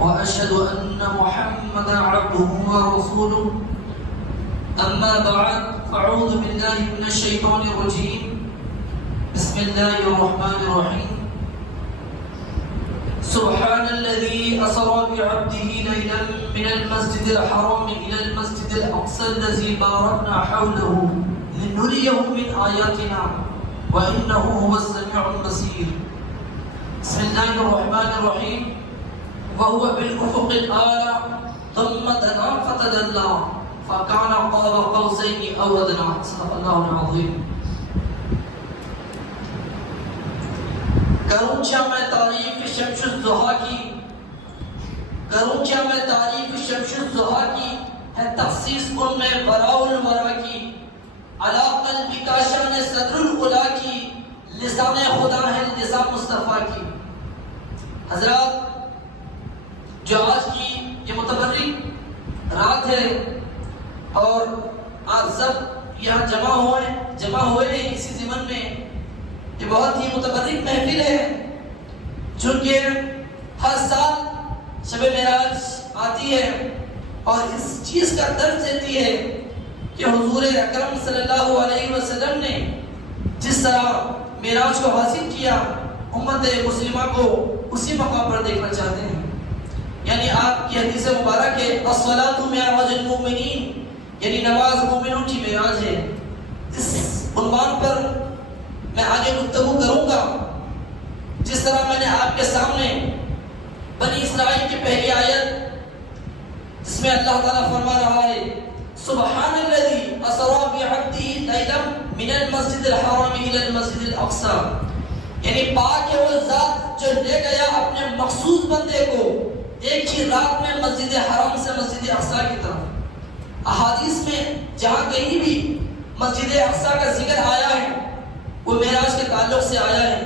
وأشهد أن محمدا عبده ورسوله أما بعد فأعوذ بالله من الشيطان الرجيم بسم الله الرحمن الرحيم سبحان الذي أسرى بعبده ليلا من المسجد الحرام إلى المسجد الأقصى الذي باركنا حوله لنريه من آياتنا وإنه هو السميع البصير بسم الله الرحمن الرحيم وهو بالأفق الأعلى ثم دنا فتدلى فكان قاب قوسين أو أدنى صدق الله العظيم. کروں کیا میں تعریف شمس الضحیٰ کی، کروں کیا میں تعریف شمس الضحیٰ کی، ہے تخصیص ان میں براء الورا کی، علی قلب کا شان صدر العلا کی، لسان خدا ہے لسان مصطفیٰ کی. حضرات، جو آج کی یہ متبرک رات ہے اور آپ سب یہاں جمع ہوئے ہیں اسی ضمن میں، یہ بہت ہی متبرک محفل ہے چونکہ ہر سال شب معراج آتی ہے اور اس چیز کا درد دیتی ہے کہ حضور اکرم صلی اللہ علیہ وسلم نے جس طرح معراج کو حاصل کیا امت مسلمہ کو اسی مقام پر دیکھنا چاہتے ہیں. یعنی آپ کی حدیث مبارک ہے الصلاۃ معراج المؤمنین، یعنی نماز مومنوں کی معراج ہے. اس عنوان پر میں آگے گفتگو کروں گا. جس طرح میں نے آپ کے سامنے بنی اسرائیل کی پہلی آیت جس میں اللہ تعالیٰ فرما رہا ہے سبحان الذی اسری بعبدہ لیلا من المسجد الحرام الی المسجد الاقصی، یعنی پاک ہے وہ ذات جو لے گیا اپنے مخصوص بندے کو ایک ہی رات میں مسجد حرام سے مسجد اقصی کی طرف. احادیث میں جہاں کہیں بھی مسجد اقصی کا ذکر آیا ہے وہ معراج کے تعلق سے آیا ہے،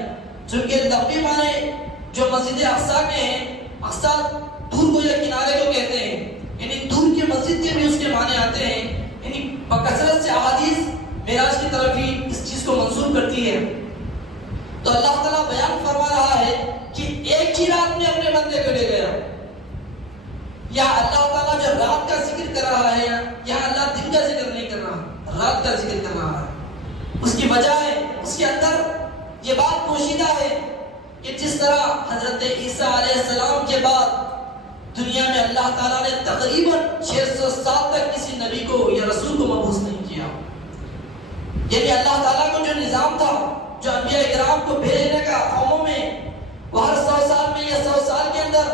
چونکہ لفظی معنی جو مسجد اقصی کے ہیں، اقصی دور کو یا کنارے کو کہتے ہیں، یعنی دور کی مسجد کے بھی اس کے معنی آتے ہیں. یعنی بکثرت سے احادیث معراج کی طرف ہی اس چیز کو منسوب کرتی ہے. تو اللہ تعالیٰ بیان فرما رہا ہے کہ ایک ہی رات میں اپنے بندے کو لے گیا. یا اللہ تعالیٰ جو رات کا ذکر کر رہا ہے یا اللہ دن کا ذکر نہیں کر رہا، رات کا ذکر کر رہا ہے. اس کی وجہ ہے اس کے اندر یہ بات پوشیدہ ہے کہ جس طرح حضرت عیسیٰ علیہ السلام کے بعد دنیا میں اللہ تعالیٰ نے تقریباً 600 سال تک کسی نبی کو یا رسول کو مبعوث نہیں کیا. یعنی اللہ تعالیٰ کو جو نظام تھا، جو انبیاء کرام کو بھیجنے کا قوموں میں، وہ ہر 100 سال میں یا 100 سال کے اندر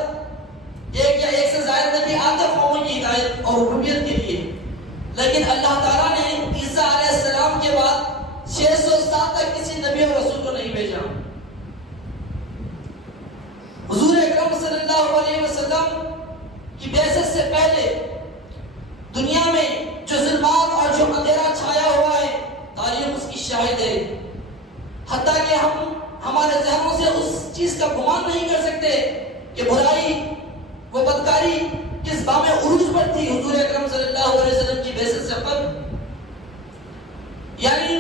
ایک یا ایک سے زائد نبی آتے قوموں کی ہدایت اور ربوبیت کے لیے. لیکن اللہ تعالیٰ نے عیسیٰ علیہ السلام کے بعد 600 سال تک کسی نبی اور رسول کو نہیں بھیجا. حضور اکرم صلی اللہ علیہ وسلم کی بعثت سے پہلے دنیا میں جو ظلمات اور جو اندھیرا چھایا ہوا ہے تاریخ اس کی شاہد ہے. حتیٰ کہ ہم ہمارے ذہنوں سے اس چیز کا گمان نہیں کر سکتے کہ برائی وہ بدکاری کس بام عروج پر تھی حضور اکرم صلی اللہ علیہ وسلم کی بعثت سے قبل. یعنی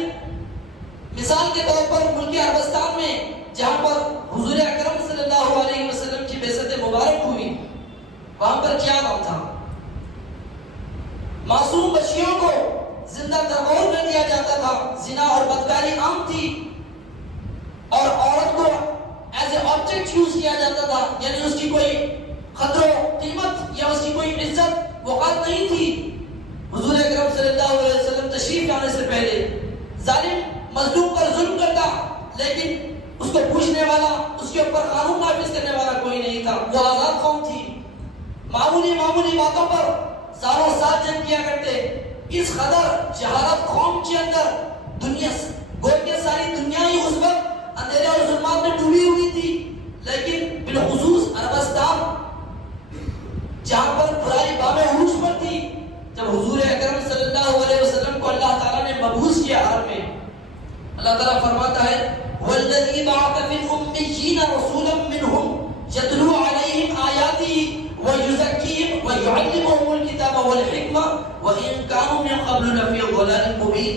مثال کے طور پر ملک عربستان میں جہاں پر حضور اکرم صلی اللہ علیہ وسلم کی بعثت مبارک ہوئی، وہاں پر کیا نام تھا؟ معصوم بچیوں کو زندہ تغور میں دیا جاتا تھا، زنا اور بدکاری عام تھی اور عورت کو ایز اے آبجیکٹ یوز کیا جاتا تھا. یعنی اس کی کوئی قدر و قیمت یا اس کی کوئی عزت وقار نہیں تھی. حضور اکرم صلی اللہ علیہ وسلم تشریف لانے سے پہلے ظالم مظلوم پر ظلم کرتا لیکن اس کو پوچھنے والا، اس کے اوپر قانون نافذ کرنے والا کوئی نہیں تھا. وہ آزاد قوم تھی. معمولی باتوں پر سالوں سال جنگ کیا کرتے. اس قدر جہالت قوم کے اندر دنیا گویا کہ ساری دنیا ہی اس وقت اندھیرے اور ظلمات میں ڈوبی ہوئی تھی. لیکن بالخصوص عربستان جہاں پر برائی بام عروج پر تھی، جب حضور اکرم صلی اللہ علیہ وسلم کو اللہ تعالیٰ نے مبعوث کیا عرب میں، اللہ تعالیٰ فرماتا ہے وَالَّذِي بَعَثَ فِي الْأُمِّيِّينَ رَسُولًا مِّنْهُمْ يَتْلُو عَلَيْهِمْ آيَاتِهِ وَيُزَكِّيهِمْ وَيُعَلِّمُهُمُ الْكِتَابَ وَالْحِكْمَةَ وَإِن كَانُوا مِن قَبْلُ لَفِي ضَلَالٍ مُّبِينٍ.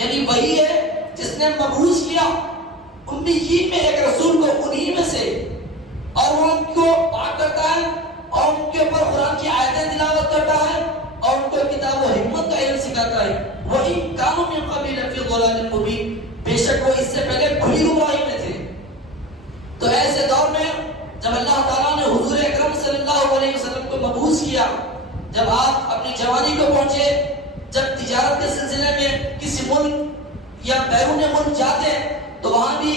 یعنی وہی ہے جس نے مبعوث کیا امیین میں ایک رسول کو انہی میں سے، اور وہ ان کو پاک کرتا ہے کی آیتیں تلاوت کرتا ہے اور ان کو کتاب و حکمت کا علم سکھاتا ہے. وَإِن كَانُوا مِن قَبْلِ لَفِي ضَلَالٍ مُبِينٍ، بے شک وہ اس سے پہلے کھلی گمراہی میں تھے. تو ایسے دور میں جب اللہ تعالیٰ نے حضور اکرم صلی اللہ علیہ وسلم کو مبعوث کیا، جب آپ اپنی جوانی کو پہنچے، جب تجارت کے سلسلے میں کسی ملک یا بیرون ملک جاتے تو وہاں بھی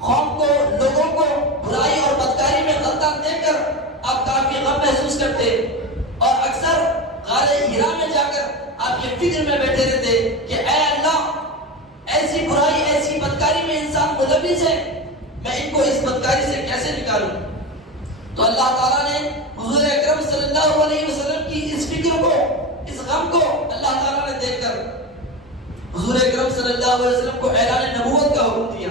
قوم کو، لوگوں کو برائی اور بدکاری میں غلطہ دیکھ کر آپ کافی غم محسوس کرتے اور اکثر غار حرا میں جا کر آپ یہ فکر میں بیٹھے رہتے کہ اے اللہ، ایسی برائی ایسی بدکاری میں انسان ملوث ہے، میں ان کو اس بدکاری سے کیسے نکالوں؟ تو اللہ تعالیٰ نے حضور اکرم صلی اللہ علیہ وسلم کی اس فکر کو، اس غم کو اللہ تعالیٰ نے دیکھ کر حضور اکرم صلی اللہ علیہ وسلم کو اعلان نبوت کا حکم دیا.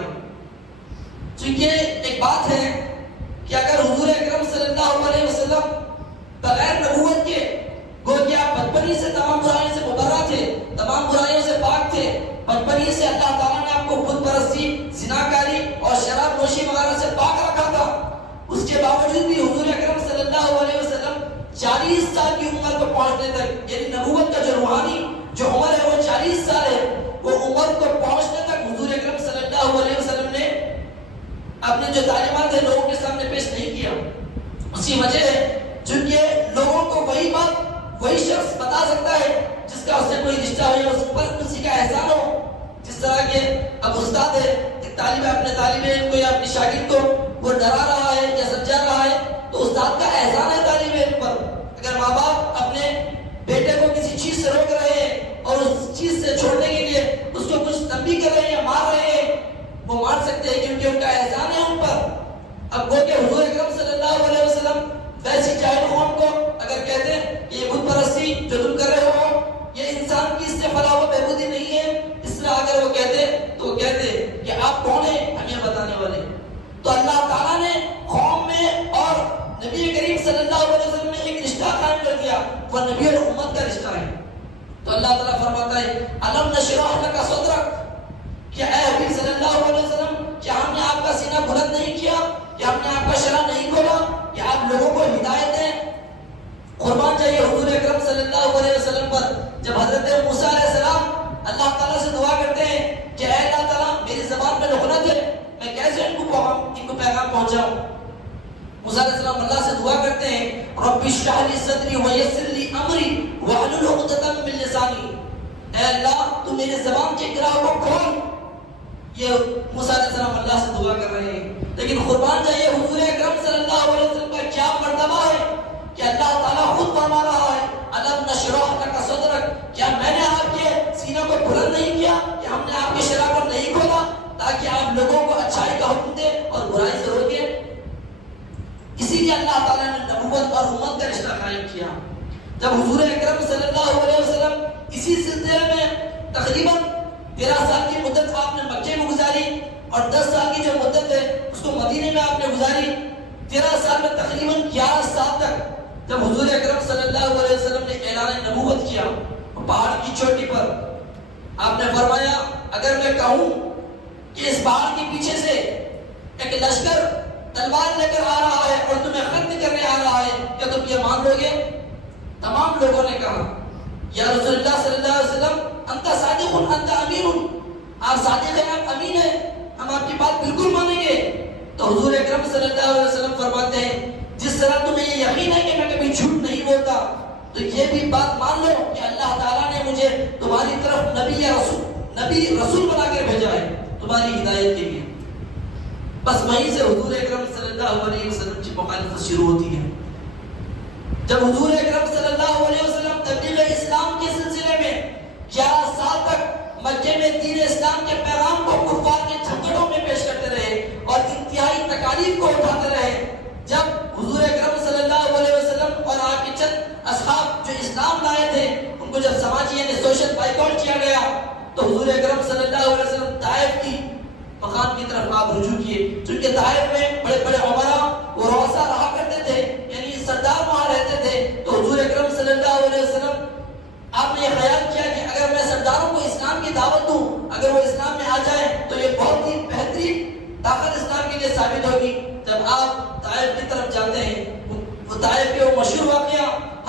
چونکہ ایک بات ہے کہ اگر حضور اکرم صلی اللہ علیہ وسلم بغیر نبوت کے گو کہ آپ بچپنی سے تمام برائیوں سے مبرہ تھے، تمام برائیوں سے پاک تھے، بچپنی سے اللہ تعالیٰ نے آپ کو بت پرستی، زناکاری اور شراب نوشی وغیرہ سے پاک رکھا تھا، اس کے باوجود بھی حضور اکرم صلی اللہ علیہ وسلم 40 سال کی عمر کو پہنچنے تک، یعنی نبوت کا جو روحانی جو عمر ہے وہ 40 سال ہے، وہ عمر کو پہنچنے تک حضور اکرم صلی اللہ علیہ وسلم نے اپنے جو تعلیمات ہیں لوگوں کے سامنے پیش نہیں کیا. اسی وجہ ہے چونکہ لوگوں کو وہی بات وہی شخص بتا سکتا ہے جس کا اس سے کوئی رشتہ ہو یا اس پر کسی کا احسان ہو. جس طرح کے اب استاد ہے، ایک طالب اپنے طالب علم کو یا اپنی شاگرد کو وہ ڈرا رہا ہے یا سمجھا رہا ہے تو استاد کا احسان ہے طالب علم پر. اگر ماں باپ اپنے بیٹے کو کسی چیز سے روک رہے ہیں اور اس چیز سے چھوڑنے کے لیے اس کو کچھ تنبیہ کر رہے ہیں یا مار رہے ہیں، وہ مار سکتے ہیں کیونکہ ان کا احسان ہے ان پر. اب وہ کہ حضور اکرم صلی اللہ علیہ وسلم ویسی جاہل قوم کو اگر کہتے ہیں کہ یہ بت پرستی جو تم کر رہے ہو یہ انسان کی اس سے فلاح و بہبودی نہیں ہے، اس طرح اگر وہ کہتے تو وہ کہتے کہ آپ کون ہیں ہمیں بتانے والے. تو اللہ تعالیٰ نے قوم میں اور نبی کریم صلی اللہ علیہ وسلم میں ایک رشتہ قائم کر دیا، وہ نبی اور امت کا رشتہ ہے. تو اللہ تعالیٰ فرماتا ہے الم نشرح لک صدرک، کیا اے حبیب صلی اللہ علیہ وسلم کیا ہم نے آپ کا سینہ بلند نہیں کیا، کیا ہم نے آپ کا شرح نہیں کھولا، کہ آپ لوگوں کو ہدایت دیں. قربان جائیے حضور اکرم صلی اللہ علیہ وسلم پر جب حضرت موسیٰ علیہ السلام اللہ تعالیٰ سے دعا کرتے ہیں کہ اے اللہ تعالیٰ میری زبان میں لغنت ہے، میں کیسے ان کو پیغام پہنچاؤں. موسیٰ علیہ السلام اللہ سے دعا کرتے ہیں رب اشرح لی صدری ویسر لی امری واحلل عقدۃ من لسانی، اے اللہ تو میری زبان کے گرہ کو کھول. یہ موسیٰ علیہ السلام اللہ سے دعا کر رہے ہیں. لیکن قربان جائیے حضور اکرم صلی اللہ علیہ وسلم کا کیا مرتبہ ہے کہ اللہ تعالیٰ خود فرما رہا ہے الم نشرح لک صدرک، کیا میں نے آپ کے سینہ کو بلند نہیں کیا، کہ ہم نے آپ کے شرح کو نہیں کھولا تاکہ آپ لوگوں کو اچھائی کا حکم دیں اور برائی سے روکیں. اسی لیے اللہ تعالیٰ نے نبوت اور امت کا رشتہ قائم کیا. جب حضور اکرم صلی اللہ علیہ وسلم اسی سلسلے میں تقریباً 13 سال کی مدت آپ نے مکے میں گزاری اور 10 سال کی جو مدت ہے اس کو مدینے میں آپ نے گزاری. 13 سال میں تقریباً 11 سال تک جب حضور اکرم صلی اللہ علیہ وسلم نے اعلان نبوت کیا پہاڑ کی چوٹی پر، آپ نے فرمایا اگر میں کہوں کہ اس پہاڑ کے پیچھے سے ایک لشکر تلوار لے کر آ رہا ہے اور تمہیں ختم کرنے آ رہا ہے، کیا تم یہ مان لو گے؟ تمام لوگوں نے کہا یا رسول اللہ صلی اللہ علیہ وسلم انت صادق انت امین، آپ صادق ہیں، آپ امین ہیں، ہم آپ کی بات بالکل مانیں گے. تو حضور اکرم صلی اللہ علیہ وسلم فرماتے ہیں جس طرح تمہیں یہ یقین ہے کہ میں کبھی جھوٹ نہیں بولتا تو یہ بھی بات مان لو کہ اللہ تعالیٰ نے مجھے تمہاری طرف نبی رسول بنا کر بھیجا ہے تمہاری ہدایت کے لیے. بس وہیں سے حضور اکرم صلی اللہ علیہ وسلم کی مخالفت شروع ہوتی ہے. جب حضور اکرم صلی اللہ علیہ وسلم تبلیغ اسلام کے سلسلے میں 11 سال تک مکے میں دین اسلام کے پیغام کو کفار کے جھگڑوں میں پیش کرتے رہے اور انتہائی تکالیف کو اٹھاتے رہے، جب حضور اکرم صلی اللہ علیہ وسلم اور آپ کے چند اصحاب جو اسلام لائے تھے ان کو جب سماجی یعنی سوشل بائیکاٹ کیا گیا تو حضور اکرم صلی اللہ علیہ وسلم طائف کی مقام کی طرف آپ رجوع کیے. چونکہ طائف میں بڑے بڑے عمرا وہ روسا رہا کرتے تھے، یعنی سردار وہاں رہتے تھے. تو حضور اکرم صلی اللہ علیہ وسلم آپ نے یہ خیال کیا کہ اگر میں سرداروں کو اسلام کی دعوت دوں، اگر وہ اسلام میں آ جائیں تو یہ بہت ہی بہترین طاقت اسلام کے لیے ثابت ہوگی. جب آپ طائف کی طرف جاتے ہیں، وہ طائف کے وہ مشہور واقعہ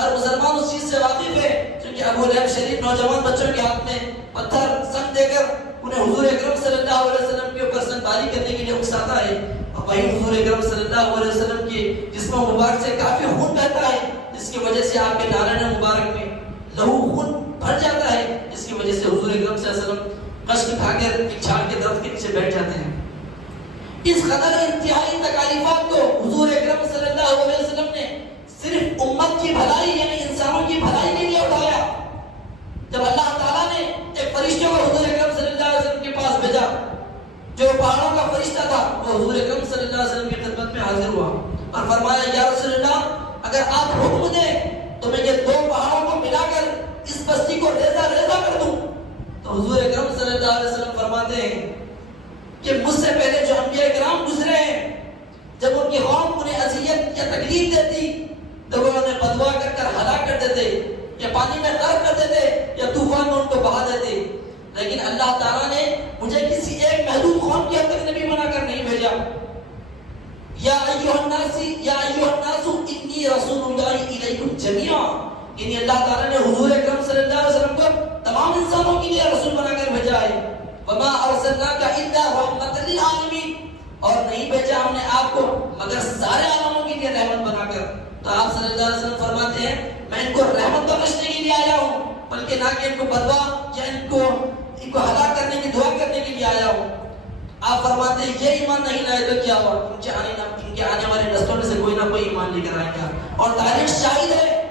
ہر مسلمان اس چیز سے واقف ہے، کیونکہ ابو لہب شریف نوجوان بچوں کے ہاتھ میں پتھر سنگ دے کر انہیں حضور اکرم صلی اللہ علیہ وسلم کے اوپر سنگباری کرنے کے لیے اکساتا ہے، اور وہیں حضور اکرم صلی اللہ علیہ وسلم کے جسم مبارک سے کافی خون بہتا ہے، جس کی وجہ سے آپ کے نالین مبارک میں لہو خون بھر جاتا ہے، جس کی وجہ سے حضور اکرم صلی اللہ علیہ وسلم کشک کھا کر ایک جھاڑ کے درخت کے نیچے بیٹھ جاتے ہیں۔ اس قدر انتہائی تکالیفات کو حضور اکرم صلی اللہ علیہ وسلم نے صرف امت کی بھلائی یعنی انسانوں کی بھلائی کے لیے اٹھایا۔ جب اللہ تعالیٰ نے ایک فرشتے کو حضور اکرم صلی اللہ علیہ وسلم کے پاس بھیجا، جو پہاڑوں کا فرشتہ تھا، وہ حضور اکرم صلی اللہ علیہ وسلم کی خدمت میں حاضر ہوا اور فرمایا یا رسول اللہ، اگر آپ حکم دیں تو میں یہ دو پہاڑوں کو ملا کر اس بستی کو ریزہ ریزہ کر دوں۔ تو حضور اکرم صلی اللہ علیہ وسلم فرماتے ہیں کہ مجھ سے پہلے جو انبیاء کرام گزرے ہیں، جب ان کی قوم انہیں اذیت یا تکلیف دیتی تو وہ انہیں بدوا کر ہلاک کر دیتے، یا پانی میں غرق کر دیتے، یا طوفان میں ان کو بہا دیتے، لیکن اللہ تعالیٰ نے مجھے کسی ایک محدود قوم کی حد تک نبی بنا کر نہیں بھیجا۔ یا ایھا الناس انی رسول اللہ الیکم جمیعا، یعنی اللہ تعالیٰ نے حضور اکرم صلی اللہ علیہ وسلم کو تمام انسانوں کے لیے رسول بنا کر بھیجا ہے۔ وما ارسلناک الا رحمۃ للعالمین، اور نہیں بھیجا ہم نے آپ کو مگر سارے عالموں کے لیے رحمت بنا کر۔ تو آپ صلی اللہ علیہ وسلم فرماتے ہیں میں ان کو رحمت بخشنے کے لیے آیا ہوں، بلکہ نہ کہ ان کو بدوا یا ان کو ہلاک کرنے کی دعا کرنے کے لیے آیا ہوں۔ آپ فرماتے ہیں یہ ایمان نہیں لائے تو کیا ہوا، ان کے آنے والی نسلوں میں سے کوئی نہ کوئی ایمان لے کر آئے گا۔ اور تاریخ شاہد ہے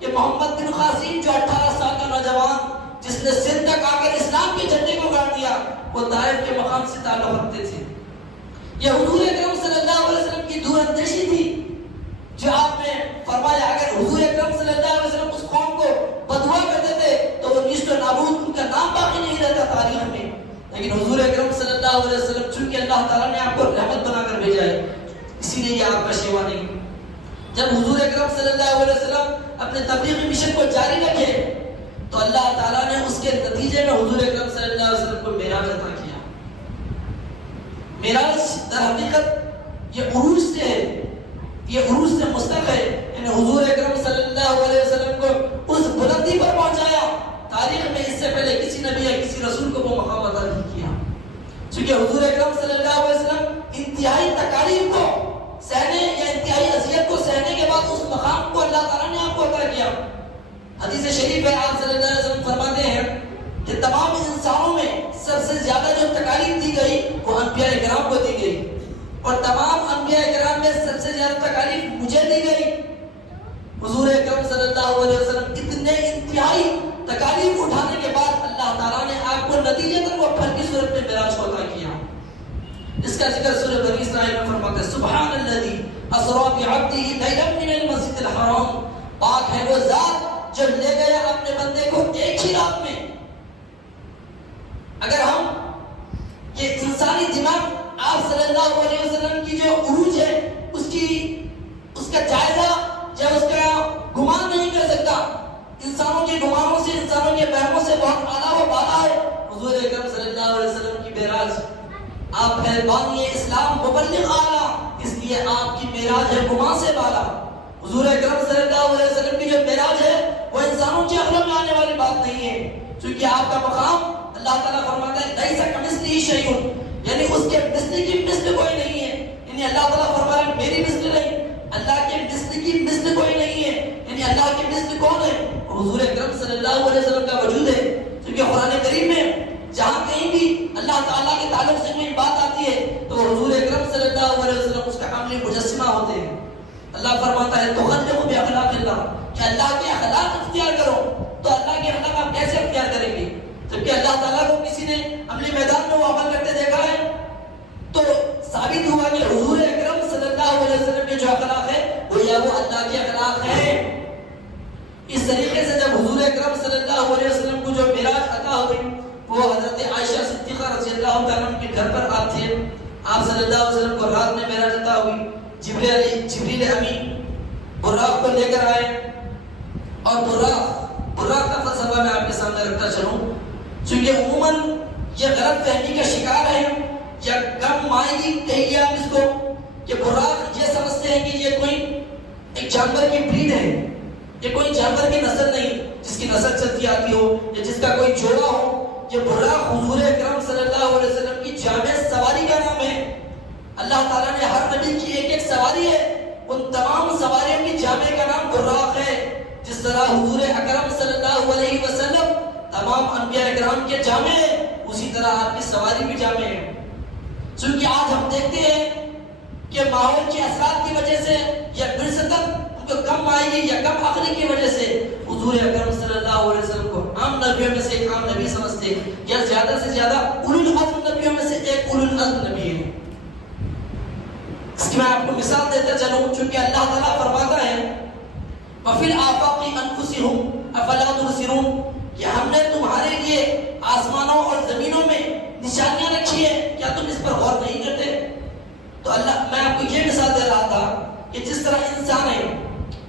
کہ محمد بن قاسم جو 18 سال کا نوجوان جس نے سندھ تک آ کر اسلام کے جھنڈے کو گاڑ دیا، وہ طائف کے مقام سے تعلق رکھتے تھے۔ یہ حضور اکرم صلی اللہ علیہ وسلم کی دور اندیشی تھی جو آپ نے فرمایا اگر حضور اکرم صلی اللہ علیہ وسلم اس قوم کو بدوا کر دیتے تو وہ نیست و نابود، ان کا نام باقی نہیں رہتا تاریخ میں، لیکن حضور اکرم صلی اللہ علیہ وسلم چونکہ اللہ تعالیٰ نے آپ کو رحمت بنا کر بھیجا ہے، اسی لیے یہ آپ کا شیوا نہیں۔ جب حضور اکرم صلی اللہ علیہ وسلم اپنے تبلیغی مشن کو جاری رکھے تو اللہ تعالیٰ نے اس کے نتیجے میں حضور اکرم صلی اللہ علیہ وسلم کو معراج عطا کیا۔ معراج در حقیقت یہ عروج سے ہے، یہ عروج سے مستق ہے، یعنی حضور اکرم صلی اللہ علیہ وسلم کو اس بلندی پر پہنچایا۔ تاریخ میں اس سے پہلے کسی نبی یا کسی رسول کو وہ مقام عطا نہیں کیا، چونکہ حضور اکرم صلی اللہ علیہ وسلم انتہائی تکالیف کو سہنے یا انتہائی اذیت کو سہنے کے بعد اس مقام کو اللہ تعالیٰ نے آپ کو عطا کیا۔ حدیث شریف ہے آپ صلی اللہ علیہ وسلم فرماتے ہیں کہ تمام انسانوں میں سب سے زیادہ جو تکالیف دی گئی وہ انبیاء کرام کو دی گئی، اور تمام انبیاء کرام میں سب سے زیادہ تکالیف مجھے دی گئی۔ حضور اکرم صلی اللہ علیہ وسلم اتنے انتہائی تکالیف اٹھانے کے بعد اللہ تعالیٰ نے آپ کو نتیجے پر وہ پھل کی صورت میں معراج کو عطا کیا۔ اس کا ذکر سورہ بنی اسرائیل میں فرماتا ہے سبحان الذی اسری بعبدہ لیلا من المسجد الحرام، پاک ہے وہ ذات جو لے گیا اپنے بندے کو ایک ہی رات میں۔ اگر ہم یہ انسانی دماغ آپ صلی اللہ علیہ وسلم کی جو عروج ہے اس کا جائزہ یا اس کا گمان نہیں کر سکتا، انسانوں کے گمانوں سے، انسانوں کے وہموں سے بہت اعلیٰ و بالا ہے حضور اکرم صلی اللہ علیہ وسلم کی معراج۔ آپ ہے بانی اسلام مبلغ اعلیٰ، اس لیے آپ کی معراج ہے گمان سے بالا۔ حضور اکرم صلی اللہ علیہ وسلم کی جو معراج ہے وہ انسانوں کی عقل میں آنے والی بات نہیں ہے، چونکہ آپ کا مقام اللہ تعالیٰ فرماتا ہے لیس کمثلہ شیء، یعنی اس کے مثل کی مثل کوئی نہیں ہے، یعنی اللہ تعالیٰ فرما رہا ہے میری مثل نہیں، اللہ کے مثل کی مثل کوئی نہیں ہے، یعنی اللہ کے مثل کون ہے؟ حضور اکرم صلی اللہ علیہ وسلم کا وجود ہے، کیونکہ قرآن کریم میں جہاں کہیں بھی اللہ تعالیٰ کے تعلق سے کوئی بات آتی ہے تو حضور اکرم صلی اللہ علیہ وسلم اس کا عملی مجسمہ ہوتے ہیں۔ اللہ فرماتا ہے تخلق باخلاق اللہ، کہ اللہ کے اخلاق اختیار کرو، تو اللہ کے اخلاق آپ کیسے اختیار کریں گے جبکہ اللہ تعالیٰ کو کسی نے عملی میدان میں وہ عمل کرتے دیکھا ہے؟ تو ثابت ہوا کہ حضور اکرم صلی اللہ علیہ وسلم کے جو اخلاق ہے وہ یا وہ اللہ کے اخلاق ہیں۔ اس طریقے سے جب حضور اکرم صلی اللہ علیہ وسلم کو جو معراج عطا ہوئی وہ حضرت عائشہ صدیقہ رضی اللہ تعالیٰ عنہ کے گھر پر آپ تھے، آپ صلی اللہ علیہ وسلم کو رات میں معراج عطا ہوئی، جبریل امین براق کو لے کر آئے، اور براق کا فلسفہ میں آپ کے سامنے رکھتا چلوں، چونکہ عموماً یہ غلط فہمی کا شکار ہے یا کم مائلی کہیے آپ اس کو کہ براق یہ سمجھتے ہیں کہ یہ کوئی ایک جانور کی بریڈ ہے، یہ کوئی جانور کی نسل نہیں جس کی نسل چلتی آتی ہو یا جس کا کوئی جوڑا ہو. یہ براق حضور اکرم صلی اللہ علیہ وسلم کی جامع سواری کا نام ہے. اللہ تعالیٰ نے ہر نبی کی ایک ایک سواری ہے، ان تمام سواریوں کی جامع کا نام براق ہے. جس طرح حضور اکرم صلی اللہ علیہ وسلم تمام انبیاء اکرام کے جامع ہے، اسی طرح آپ کی سواری بھی جامع ہے. چونکہ آج ہم دیکھتے ہیں کہ ماحول کے اثرات کی وجہ سے یا برست ان کو کم آئے گی یا کم عقلی کی وجہ سے حضور اکرم صلی اللہ علیہ وسلم کو عام نبیوں میں سے ایک عام نبی سمجھتے یا زیادہ سے زیادہ اولو العزم نبیوں میں سے ایک اولو العزم نبی ہے. اس کی میں آپ کو مثال دیتا چلوں، چونکہ اللہ تعالیٰ فرماتا ہے وَفِي الْآفَاقِ أَنفُسِهُمْ أَفَلَا تُبْصِرُونَ کہ ہم نے تمہارے لیے آسمانوں اور زمینوں میں نشانیاں رکھی ہیں، کیا تم اس پر غور نہیں کرتے؟ تو اللہ، میں آپ کو یہ مثال دے رہا تھا کہ جس طرح انسان ہے،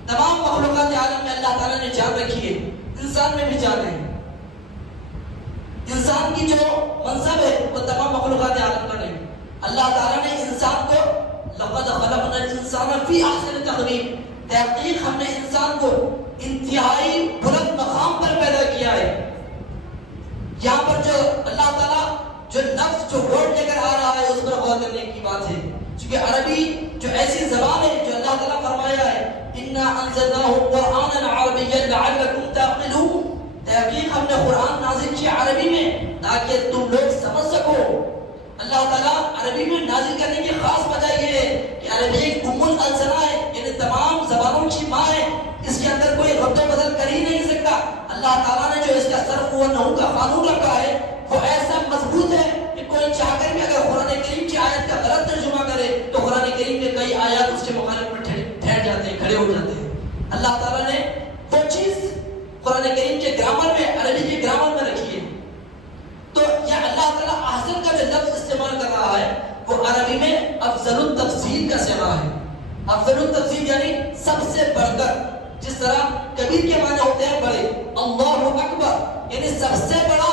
تمام مخلوقات عالم میں اللہ تعالیٰ نے جان رکھی ہے، انسان میں بھی جان ہے. انسان کی جو منصب ہے وہ تمام مخلوقات عالم کا نہیں. اللہ تعالیٰ نے انسان کو لَقَدْ خَلَقْنَا الْإِنسَانَ فِي أَحْسَنِ تَقْوِيمٍ، تحقیق ہم نے انسان کو انتہائی بلند مقام پر پیدا کیا ہے. یہاں پر جو اللہ تعالیٰ جو لفظ جو ورڈ لے کر آ رہا ہے اس پر غور کرنے کی بات ہے، کیونکہ عربی جو ایسی زبان ہے جو اللہ تعالیٰ فرمایا ہے اِنَّا أَنزَلْنَاهُ قُرْآنًا عَرَبِيًّا لَعَلَّكُمْ تَعْقِلُونَ، تحقیق ہم نے قرآن نازل کیا عربی میں تاکہ تم لوگ سمجھ سکو. اللہ تعالیٰ عربی میں نازل کرنے کی خاص وجہ یہ ہے کہ عربی ایک ام الالسنہ ہے، یعنی تمام زبانوں کی ماں ہے، اس کے اندر کوئی رد و بدل کر ہی نہیں سکتا. اللہ تعالیٰ نے جو اس کا صرف و نحو کا قانون رکھا ہے وہ ایسا مضبوط ہے کہ کوئی چاہ کر بھی اگر قرآن کریم کی آیت کا غلط ترجمہ کرے تو قرآن کریم کے کئی آیات اس کے مخالف میں ٹھہر جاتے ہیں، کھڑے ہو جاتے ہیں. اللہ تعالیٰ نے وہ چیز قرآن کریم کے گرامر میں، عربی کے گرامر میں رکھی ہے. تو یہ اللہ تعالیٰ احسن کا جو لفظ استعمال کر رہا ہے وہ عربی میں افضل التفضیل کا صیغہ ہے. افضل التفضیل یعنی سب سے بڑھ کر. جس طرح کبیر کے معنی ہوتے ہیں بڑے، اللہ اکبر یعنی سب سے بڑا،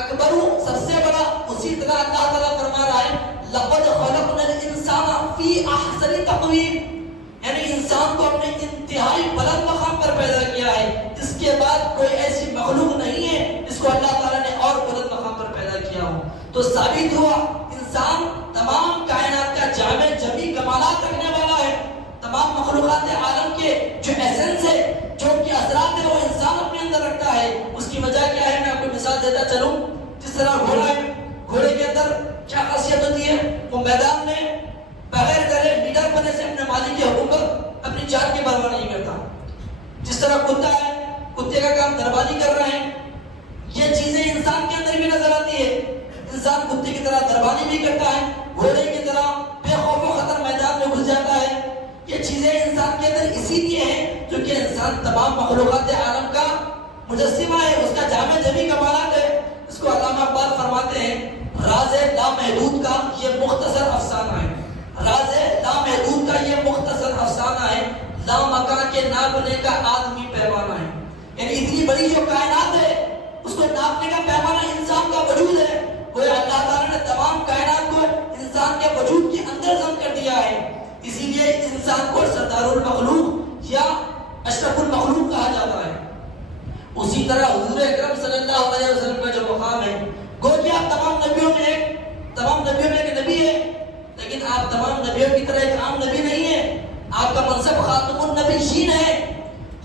اکبر سب سے بڑا. اسی طرح اللہ تعالیٰ فرما رہا ہے لَقَدْ خَلَقْنَا الْإِنسَانَ فِي أَحْسَنِ تَقْوِيمٍ، یعنی انسان کو اپنے انتہائی بلند مقام پر پیدا کیا ہے. اس کے بعد کوئی ایسی مخلوق نہیں ہے جس کو اللہ تعالیٰ نے اور بلند مقام پر پیدا کیا ہو. تو ثابت ہوا انسان تمام کائنات کا جامع جمی کمالات رکھنے والا ہے. تمام مخلوقات عالم کے جو ایسنس ہے، جو ان کے اثرات ہیں، وہ انسان اپنے اندر رکھتا ہے. اس کی وجہ کیا ہے؟ میں آپ کو مثال دیتا چلوں. جس طرح گھوڑا ہے، گھوڑے کے اندر کیا خاصیت ہوتی ہے؟ وہ میدان میں بغیر ڈرے لیڈر بنے سے اپنے مالک کی حکومت اپنی جان کی پرواہ نہیں کرتا. جس طرح کتا ہے، کتے کا کام دربانی کر رہے ہیں. یہ چیزیں انسان کے اندر بھی نظر آتی ہے. انسان کتے کی طرح دربانی بھی کرتا ہے، گھوڑے کی طرح بے خوف و خطر میدان میں گھس جاتا ہے. یہ چیزیں انسان کے اندر اسی لیے ہیں کیونکہ انسان تمام مخلوقات عالم کا مجسمہ ہے، اس کا جامع جمی کمالات ہے. اس کو علامہ اقبال فرماتے ہیں راز لامحدود کا یہ مختصر افسانہ ہے. راز لامحدود کا یہ مختصر افسانہ ہے، لامکان کے ناپنے کا آدمی پیمانہ ہے. یعنی اتنی بڑی جو کائنات ہے اس کو ناپنے کا پیمانہ انسان کا وجود ہے. کوئی اللہ تعالیٰ نے تمام کائنات کو انسان کے وجود کے اندر ضم کر دیا ہے. اسی لیے انسان کو سردار المخلوق یا اشرف المخلوق کہا جاتا ہے. اسی طرح حضور اکرم صلی اللہ علیہ وسلم کا جو مقام ہے، گو کہ آپ تمام نبیوں میں ایک نبی ہے، لیکن آپ تمام نبیوں کی طرح ایک عام نبی نہیں ہے. آپ کا منصب خاتم النبیین ہے.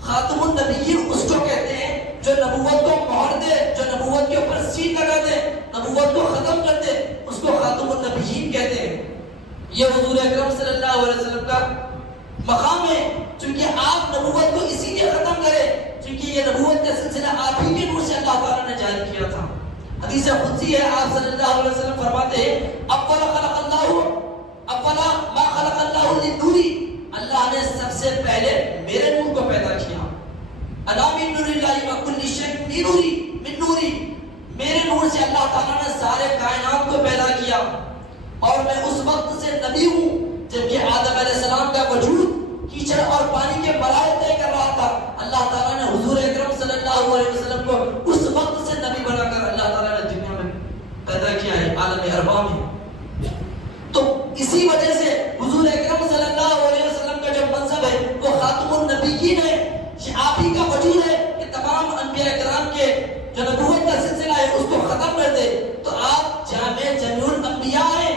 خاتم النبیین اس کو کہتے ہیں جو نبوت کو مہر دے، جو نبوت کے اوپر سیل لگا دے، نبوت کو ختم کر دے، اس کو خاتم النبیین کہتے ہیں. یہ حضور اکرم صلی اللہ علیہ وسلم کا مقام ہے. چونکہ آپ نبوت کو اسی لیے ختم کرے چونکہ یہ نبوت کا سلسلہ آپ ہی کے نور سے اللہ تعالیٰ نے جاری کیا تھا. حدیث قدسی ہے، آپ صلی اللہ علیہ وسلم فرماتے ہیں اولا ما خلق اللہ للنوری، اللہ نے سب سے پہلے میرے نور کو پیدا کیا. انا من نور اللہ وکل شیء من نوری، میرے نور سے اللہ تعالیٰ نے سارے کائنات کو پیدا کیا. اور میں اس وقت سے نبی ہوں جبکہ آدم علیہ السلام کا وجود کیچڑ اور پانی کے ملائے طے کر رہا تھا. اللہ تعالیٰ نے حضور اکرم صلی اللہ علیہ وسلم کو اس وقت سے نبی بنا کر اللہ تعالیٰ نے دنیا میں پیدا کیا ہے، عالم ارواح میں. تو اسی وجہ سے حضور اکرم صلی اللہ علیہ وسلم کا جو منصب ہے وہ خاتم النبیین ہے. ہی کا وجود ہے کہ تمام انبیاء کرام کے جو نبوت کا سلسلہ ہے اس کو ختم کر دے، تو آپ جامع الانبیاء ہیں۔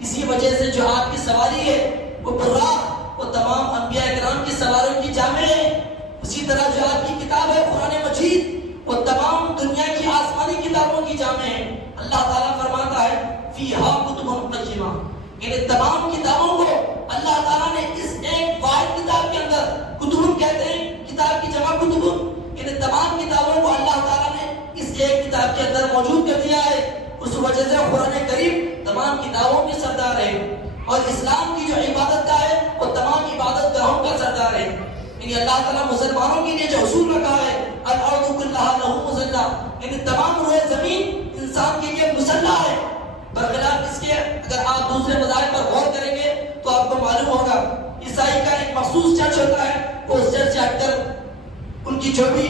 اسی وجہ سے جو آپ کی سواری ہے وہ براق، وہ تمام انبیاء کرام کی سواریوں کی جامع ہے۔ اسی طرح جو آپ کی کتاب ہے قرآن مجید، وہ تمام دنیا کی آسمانی کتابوں کی جامع ہے۔ اللہ تعالیٰ فرماتا ہے فیہا کتب قیمہ، یعنی تمام کتابوں کو اللہ تعالیٰ نے اس ایک واحد کتاب کے اندر، کتب کہتے ہیں کتاب کی جمع کتب، یعنی تمام کتابوں کو اللہ تعالیٰ نے اس ایک کتاب کے اندر موجود کر دیا ہے۔ اس وجہ سے قرآن کریم تمام کتابوں کی سردار ہے، اور اسلام کی جو عبادت گاہ ہے وہ تمام عبادت گاہوں کا سردار ہے۔ یعنی اللہ تعالیٰ مسلمانوں کے لیے جو اصول رکھا ہے الارض کلھا لہ مسلح، یعنی تمام روئے زمین انسان کے لیے مسلح ہے۔ برخلاف اس کے اگر آپ دوسرے مذاہب پر غور کریں گے تو آپ کو معلوم ہوگا عیسائی کا ایک مخصوص چرچ ہوتا ہے، وہ اس چرچ سے ہٹ کر ان کی جو بھی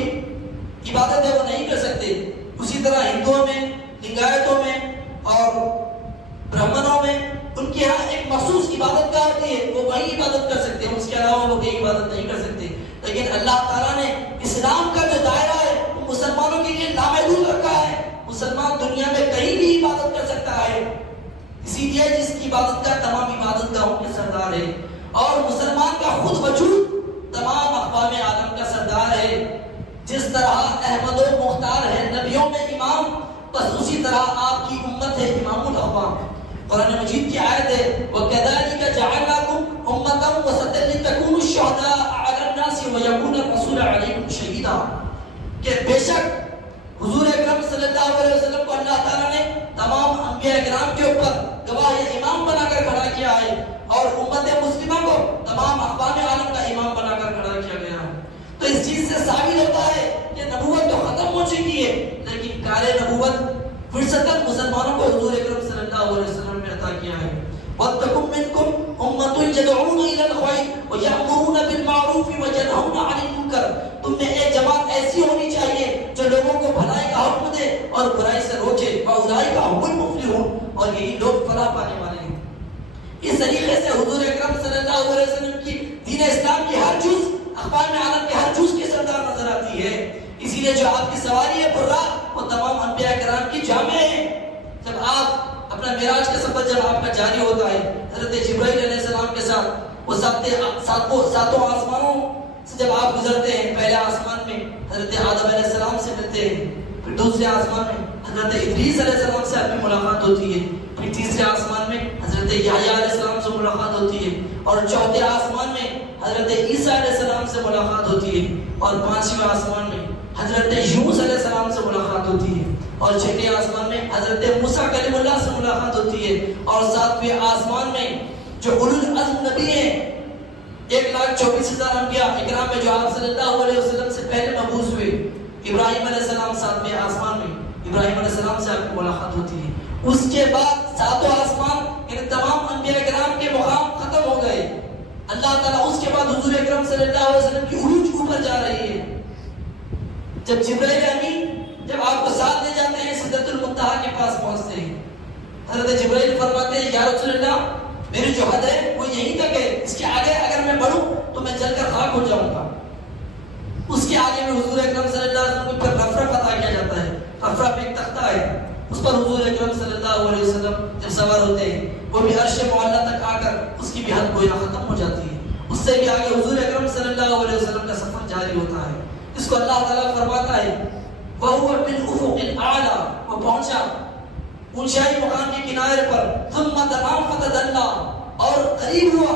عبادت ہے وہ نہیں کر سکتے۔ اسی طرح ہندوؤں میں، لنگایتوں میں اور برہمنوں میں ان کے یہاں ایک مخصوص عبادت گاہ ہوتی ہے، وہ وہیں عبادت کر سکتے ہیں، اس کے علاوہ وہ کوئی عبادت نہیں کر سکتے۔ لیکن اللہ تعالیٰ نے اسلام کا جو دائرہ ہے وہ مسلمانوں کے لیے لامحدود رکھا ہے، مسلمان دنیا میں کہیں بھی عبادت کر سکتا ہے۔ اسی لیے جس کی عبادت کا تمام عبادت گاہوں کے سردار ہے، اور مسلمان کا خود وجود تمام اقوام عالم کا سردار ہے۔ جس طرح احمد و مختار ہے نبیوں میں امام، بس اسی طرح آپ کی امت ہے امام الاقوام۔ قرآن مجید کی آیت ہے وَكَذَلِكَ جَعَلْنَاكُمْ أُمَّةً وَسَطًا لِتَكُونُوا شُهَدَاءَ عَلَى النَّاسِ وَيَكُونَ الرَّسُولُ عَلَيْكُمْ شَهِيدًا، کہ بے شک حضور اکرم صلی اللہ علیہ وسلم کو اللہ تعالیٰ نے تمام انبیاء کرام کے اوپر گواہ امام بنا کر کھڑا کیا ہے، اور امت مسلمہ کو تمام اقوام عالم کا امام بنا کر کھڑا کیا گیا ہے۔ تو اس چیز سے ثابت ہوتا ہے کہ نبوت تو ختم ہو چکی ہے، لیکن کار نبوت فرصتاً مسلمانوں کو حضور اکرم صلی اللہ علیہ وسلم نے عطا کیا ہے۔ وَلْتَكُن مِّنكُمْ أُمَّةٌ يَدْعُونَ إِلَى الْخَيْرِ وَيَأْمُرُونَ بِالْمَعْرُوفِ وَيَنْهَوْنَ عَنِ الْمُنكَرِ، تم میں ایک جماعت ایسی ہونی چاہیے جو لوگوں کو بھلائی کا حکم دے اور برائی سے روکے، وَأُولَٰئِكَ هُمُ الْمُفْلِحُونَ، اور یہی لوگ فلاح پانے والے ہیں۔ اس طریقے سے حضور اکرم صلی اللہ علیہ وسلم کی دین اسلام کی ہر جز اقوام عالم کے ہر جز کی سردار نظر آتی ہے۔ اسی لیے جو آپ کی سواری ہے براق، وہ تمام انبیاء کرام کی جامع ہے۔ جب آپ اپنا معراج کا سفر جب آپ کا جاری ہوتا ہے حضرت جبرائیل علیہ السلام کے ساتھ، وہ ساتوں آسمانوں سے جب آپ گزرتے ہیں، پہلے آسمان میں حضرت آدم علیہ السلام سے ملتے ہیں، پھر دوسرے آسمان میں حضرت ادریس علیہ السلام سے آپ کی ملاقات ہوتی ہے، پھر تیسرے آسمان میں حضرت یحییٰ علیہ السلام سے ملاقات ہوتی ہے، اور چوتھے آسمان میں حضرت عیسیٰ علیہ السلام سے ملاقات ہوتی ہے، اور پانچویں آسمان میں حضرت یونس علیہ السلام سے ملاقات ہوتی ہے، اور چھٹے آسمان میں حضرت موسیٰ کلیم اللہ سے ملاقات ہوتی ہے، اور ساتویں آسمان میں جو اولو العزم نبی ہیں 1,24,000 انبیاء اکرام میں جو آپ صلی اللہ علیہ وسلم سے پہلے مبعوث ہوئے، ابراہیم علیہ السلام ساتویں آسمان میں، ابراہیم علیہ السلام سے آپ کی ملاقات ہوتی ہے۔ اس کے بعد ساتوں آسمان ان تمام انبیاء کرام کے مقام ختم ہو گئے، اللہ تعالیٰ اس کے بعد حضور اکرم صلی اللہ علیہ وسلم کی عروج اوپر جا رہی ہے۔ جب جبرائیل امین جب آپ کو ساتھ لے جاتے ہیں سدرۃ المنتہا کے پاس پہنچتے ہیں، حضرت جبرائیل فرماتے ہیں یا رسول اللہ میری جو حد ہے وہ یہیں تک ہے، اس کے آگے اگر میں بڑھوں تو میں جل کر خاک ہو جاؤں گا۔ اس کے آگے میں حضور اکرم صلی اللہ علیہ وسلم پر رفرف عطا کیا جاتا ہے، رفرف ایک تختہ ہے، اس پر حضور اکرم صلی اللہ علیہ وسلم جب سوار ہوتے ہیں وہ بھی عرش معلیٰ تک آ کر اس کی بھی حد گویا ختم ہو جاتی ہے، اس سے بھی آگے حضور اکرم صلی اللہ علیہ وسلم کا سفر جاری ہوتا ہے۔ اس کو اللہ تعالیٰ فرماتا ہے وَهُوَ بِالْأُفُقِ الْأَعْلَى، وہ پہنچا اونچائی مقام کے کنارے پر، ثُمَّ دَنَا فَتَدَلَّى، اور قریب ہوا،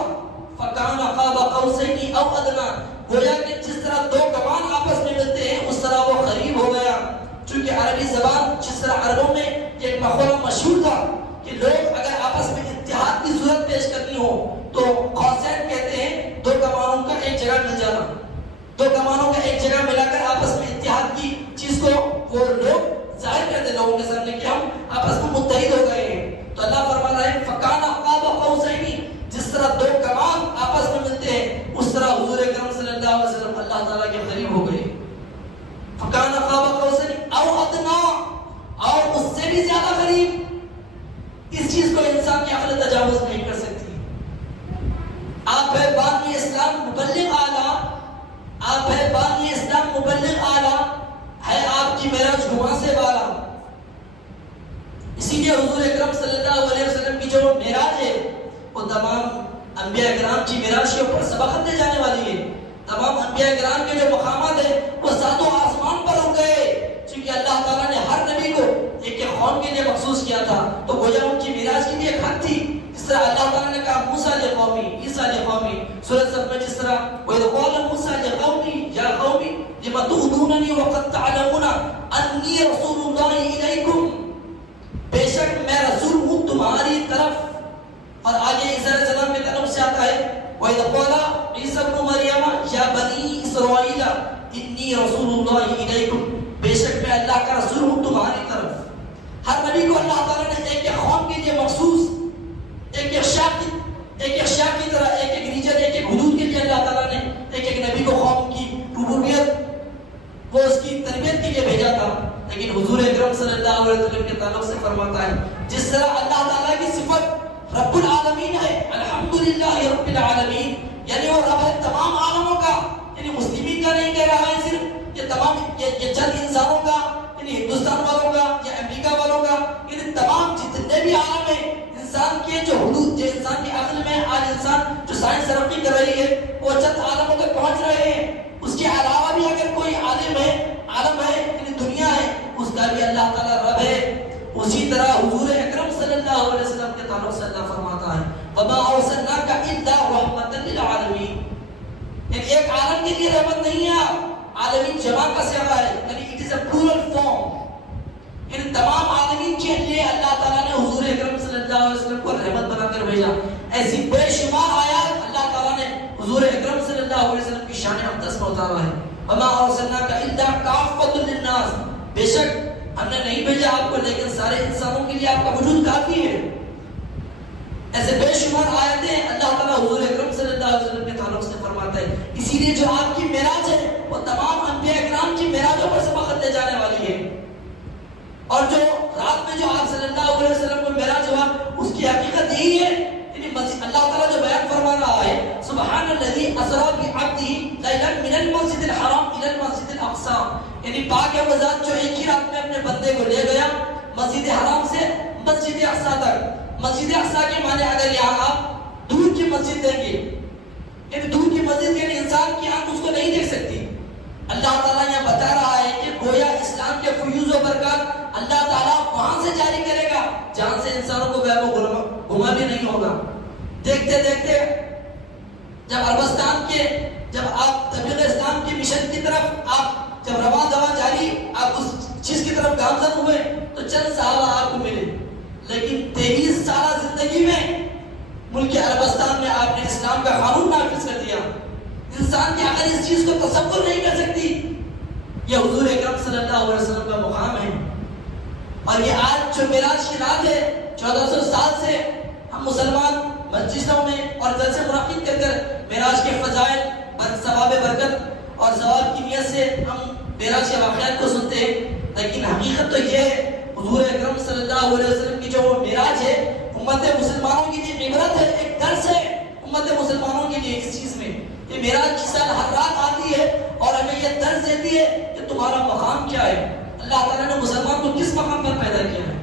فَكَانَ قَابَ قَوْسَيْنِ أَوْ أَدْنَىٰ، گویا کہ جس طرح دو کمان آپس میں ملتے ہیں اس طرح وہ قریب ہو گیا۔ چونکہ عربی زبان جس طرح عربوں میں ایک مقولہ مشہور تھا کہ لوگ اگر آپس میں اتحاد کی صورت پیش کرنی ہو تو قوسین کہتے ہیں دو کمانوں کا ایک جگہ مل جانا، دو کمانوں کا ایک جگہ ملا کر آپس میں اتحاد کی چیز کو وہ لوگ ظاہر کرتے لوگوں کے سامنے کہ ہم آپس میں متحد ہو گئے ہیں۔ تو اللہ فرما رہا ہے فَكَانَ قَابَ قَوْسَيْنِ، جس طرح دو کمان آپس میں ملتے ہیں اس طرح حضور اکرم صلی اللہ علیہ وسلم اللہ تعالیٰ کے قریب ہو گئے۔ فَكَانَ قَابَ قَوْسَيْنِ أَوْ أَدْنَىٰ، اور اس سے بھی زیادہ قریب۔ اس چیز کو انسان کی عقل تجاوز نہیں کر سکتی۔ آپ ہے بانی اسلام مبلغ اعلیٰ، آپ ہے بانی اسلام لِمَ تُؤْذُونَنِي وَقَدْ تَعْلَمُونَ أَنِّي رَسُولُ اللَّهِ إِلَيْكُمْ، بے شک میں رسول ہوں تمہاری طرف۔ اور آگے عیسیٰ علیہ السلام کی طرف سے آتا ہے وَإِذْ قَالَ عِيسَى ابْنُ مَرْيَمَ يَا بَنِي إِسْرَائِيلَ إِنِّي رَسُولُ اللَّهِ إِلَيْكُمْ، بے شک میں اللہ کا رسول ہوں تمہاری طرف۔ ہر نبی کو اللہ تعالیٰ نے ایک ایک قوم کے لیے مخصوص ایک ایک شاہ کی طرح ایک ایک ریجن ایک ایک حدود کے لیے اللہ تعالیٰ نے ایک ایک نبی کو قوم کی ربوبیت وہ اس کی تربیت کے لیے بھیجا تھا۔ لیکن حضور اکرم صلی اللہ علیہ وسلم کے تعلق سے فرماتا ہے جس طرح اللہ تعالیٰ کی صفت رب العالمین ہے، الحمدللہ رب العالمین، یعنی وہ رب ہے تمام عالموں کا، یعنی مسلمین کا نہیں کہہ رہا ہے صرف یہ تمام یہ چند انسانوں کا، یعنی ہندوستان والوں کا یا امریکہ والوں کا، یعنی تمام جتنے بھی عالم ہیں، انسان کے جو حدود جو انسان کی عقل میں آج انسان جو سائنس ترقی کر رہی ہے وہ چند عالموں تک پہنچ رہے ہیں، اس کے علاوہ بھی اگر کوئی عالم ہے یعنی دنیا ہے، اس کا بھی اللہ تعالیٰ رب ہے۔ اسی طرح حضور اکرم صلی اللہ علیہ وسلم کے تعلق سے اللہ فرماتا ہے وَمَا أَرْسَلْنَاكَ إِلَّا رَحْمَةً لِلْعَالَمِينَ، یعنی ایک عالم کے لیے رحمت نہیں ہے، عالمین جمع کا صیغہ ہے، یعنی it is a plural form، یعنی تمام عالمین کے لیے اللہ تعالیٰ نے حضور اکرم صلی اللہ علیہ وسلم کو رحمت بنا کر بھیجا۔ ایسی بے شمار آیات اللہ تعالیٰ نے حضور اکرم صلی اللہ علیہ وسلم کی شان اقدس میں اتارا ہے۔ وَمَا أَرْسَلْنَاكَ إِلَّا كَافَّةً لِلنَّاسِ، بے شک ہم نے نہیں بھیجا آپ کو لیکن سارے انسانوں کے لیے آپ کا وجود کافی ہے۔ ایسے بے شمار آیتیں اللہ تعالیٰ حضور اکرم صلی اللہ علیہ وسلم کے تعلق سے فرماتا ہے۔ اسی لیے جو آپ کی معراج ہے وہ تمام انبیاء اکرام کی معراجوں پر سبقت لے جانے والی ہے، اور جو رات میں جو آپ صلی اللہ علیہ وسلم کو معراج ہوا اس کی حقیقت یہی ہے، یعنی اللہ تعالیٰ جو بیان فرما رہا ہے سبحان الذی اسریٰ بعبدہ لیلا من المسجد الحرام الی المسجد الاقصی، یعنی پاک ہے وہ ذات جو ایک ہی رات میں اپنے بندے کو لے گیا مسجد حرام سے مسجد اقصی تک۔ مسجد اقصی کے معنی اگر یہاں آپ دور کی مسجد دیں گے، یعنی دور کی مسجد یعنی انسان کی آنکھ اس کو نہیں دیکھ سکتی، اللہ تعالیٰ یہ بتا رہا ہے کہ گویا اسلام کے فیوز و برکات اللہ تعالیٰ وہاں سے جاری کرے گا جہاں سے انسانوں کو غیب و گما بھی نہیں ہوگا۔ دیکھتے دیکھتے جب عربستان کے جب آپ تبلیغ اسلام کے مشن کی طرف آپ جب رواں دوا جاری آپ اس چیز کی طرف گامزن ہوئے تو چند صحابہ آپ کو ملے، لیکن 23 سالہ زندگی میں ملک عربستان میں آپ نے اسلام کا قانون نافذ کر دیا۔ انسان کی عقل اس چیز کو تصور نہیں کر سکتی۔ یہ حضور اکرم صلی اللہ علیہ وسلم کا مقام ہے، اور یہ آج جو معراج کی رات ہے 1400 سال سے ہم مسلمان مسجدوں میں اور جلسے منعقد کر کر معراج کے فضائل ثواب برکت اور ثواب کی نیت سے ہم معراج کے واقعات کو سنتے ہیں، لیکن حقیقت تو یہ ہے حضور اکرم صلی اللہ علیہ وسلم کی جو معراج ہے امت مسلمانوں کے لیے عبرت ہے، ایک درس ہے امت مسلمانوں کے لیے اس چیز میں۔ یہ معراج کی سال ہر رات آتی ہے اور ہمیں یہ درس دیتی ہے کہ تمہارا مقام کیا ہے، اللہ تعالیٰ نے مسلمان کو کس مقام پر پیدا کیا ہے۔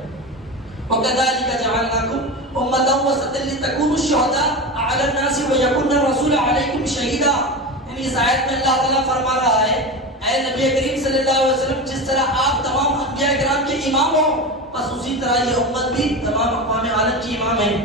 وَكَذَلِكَ جَعَلْنَاكُمْ أُمَّةً وَسَطًا لِتَكُونُوا شُهَدَاءَ عَلَى النَّاسِ وَيَكُونَ الرَّسُولُ عَلَيْكُمْ شَهِيدًا، یعنی اس آیت میں اللہ تعالیٰ فرما رہا ہے اے نبی کریم صلی اللہ علیہ وسلم جس طرح آپ تمام انبیاء کرام کے امام ہو بس اسی طرح یہ امت بھی تمام اقوام عالم کی امام ہے۔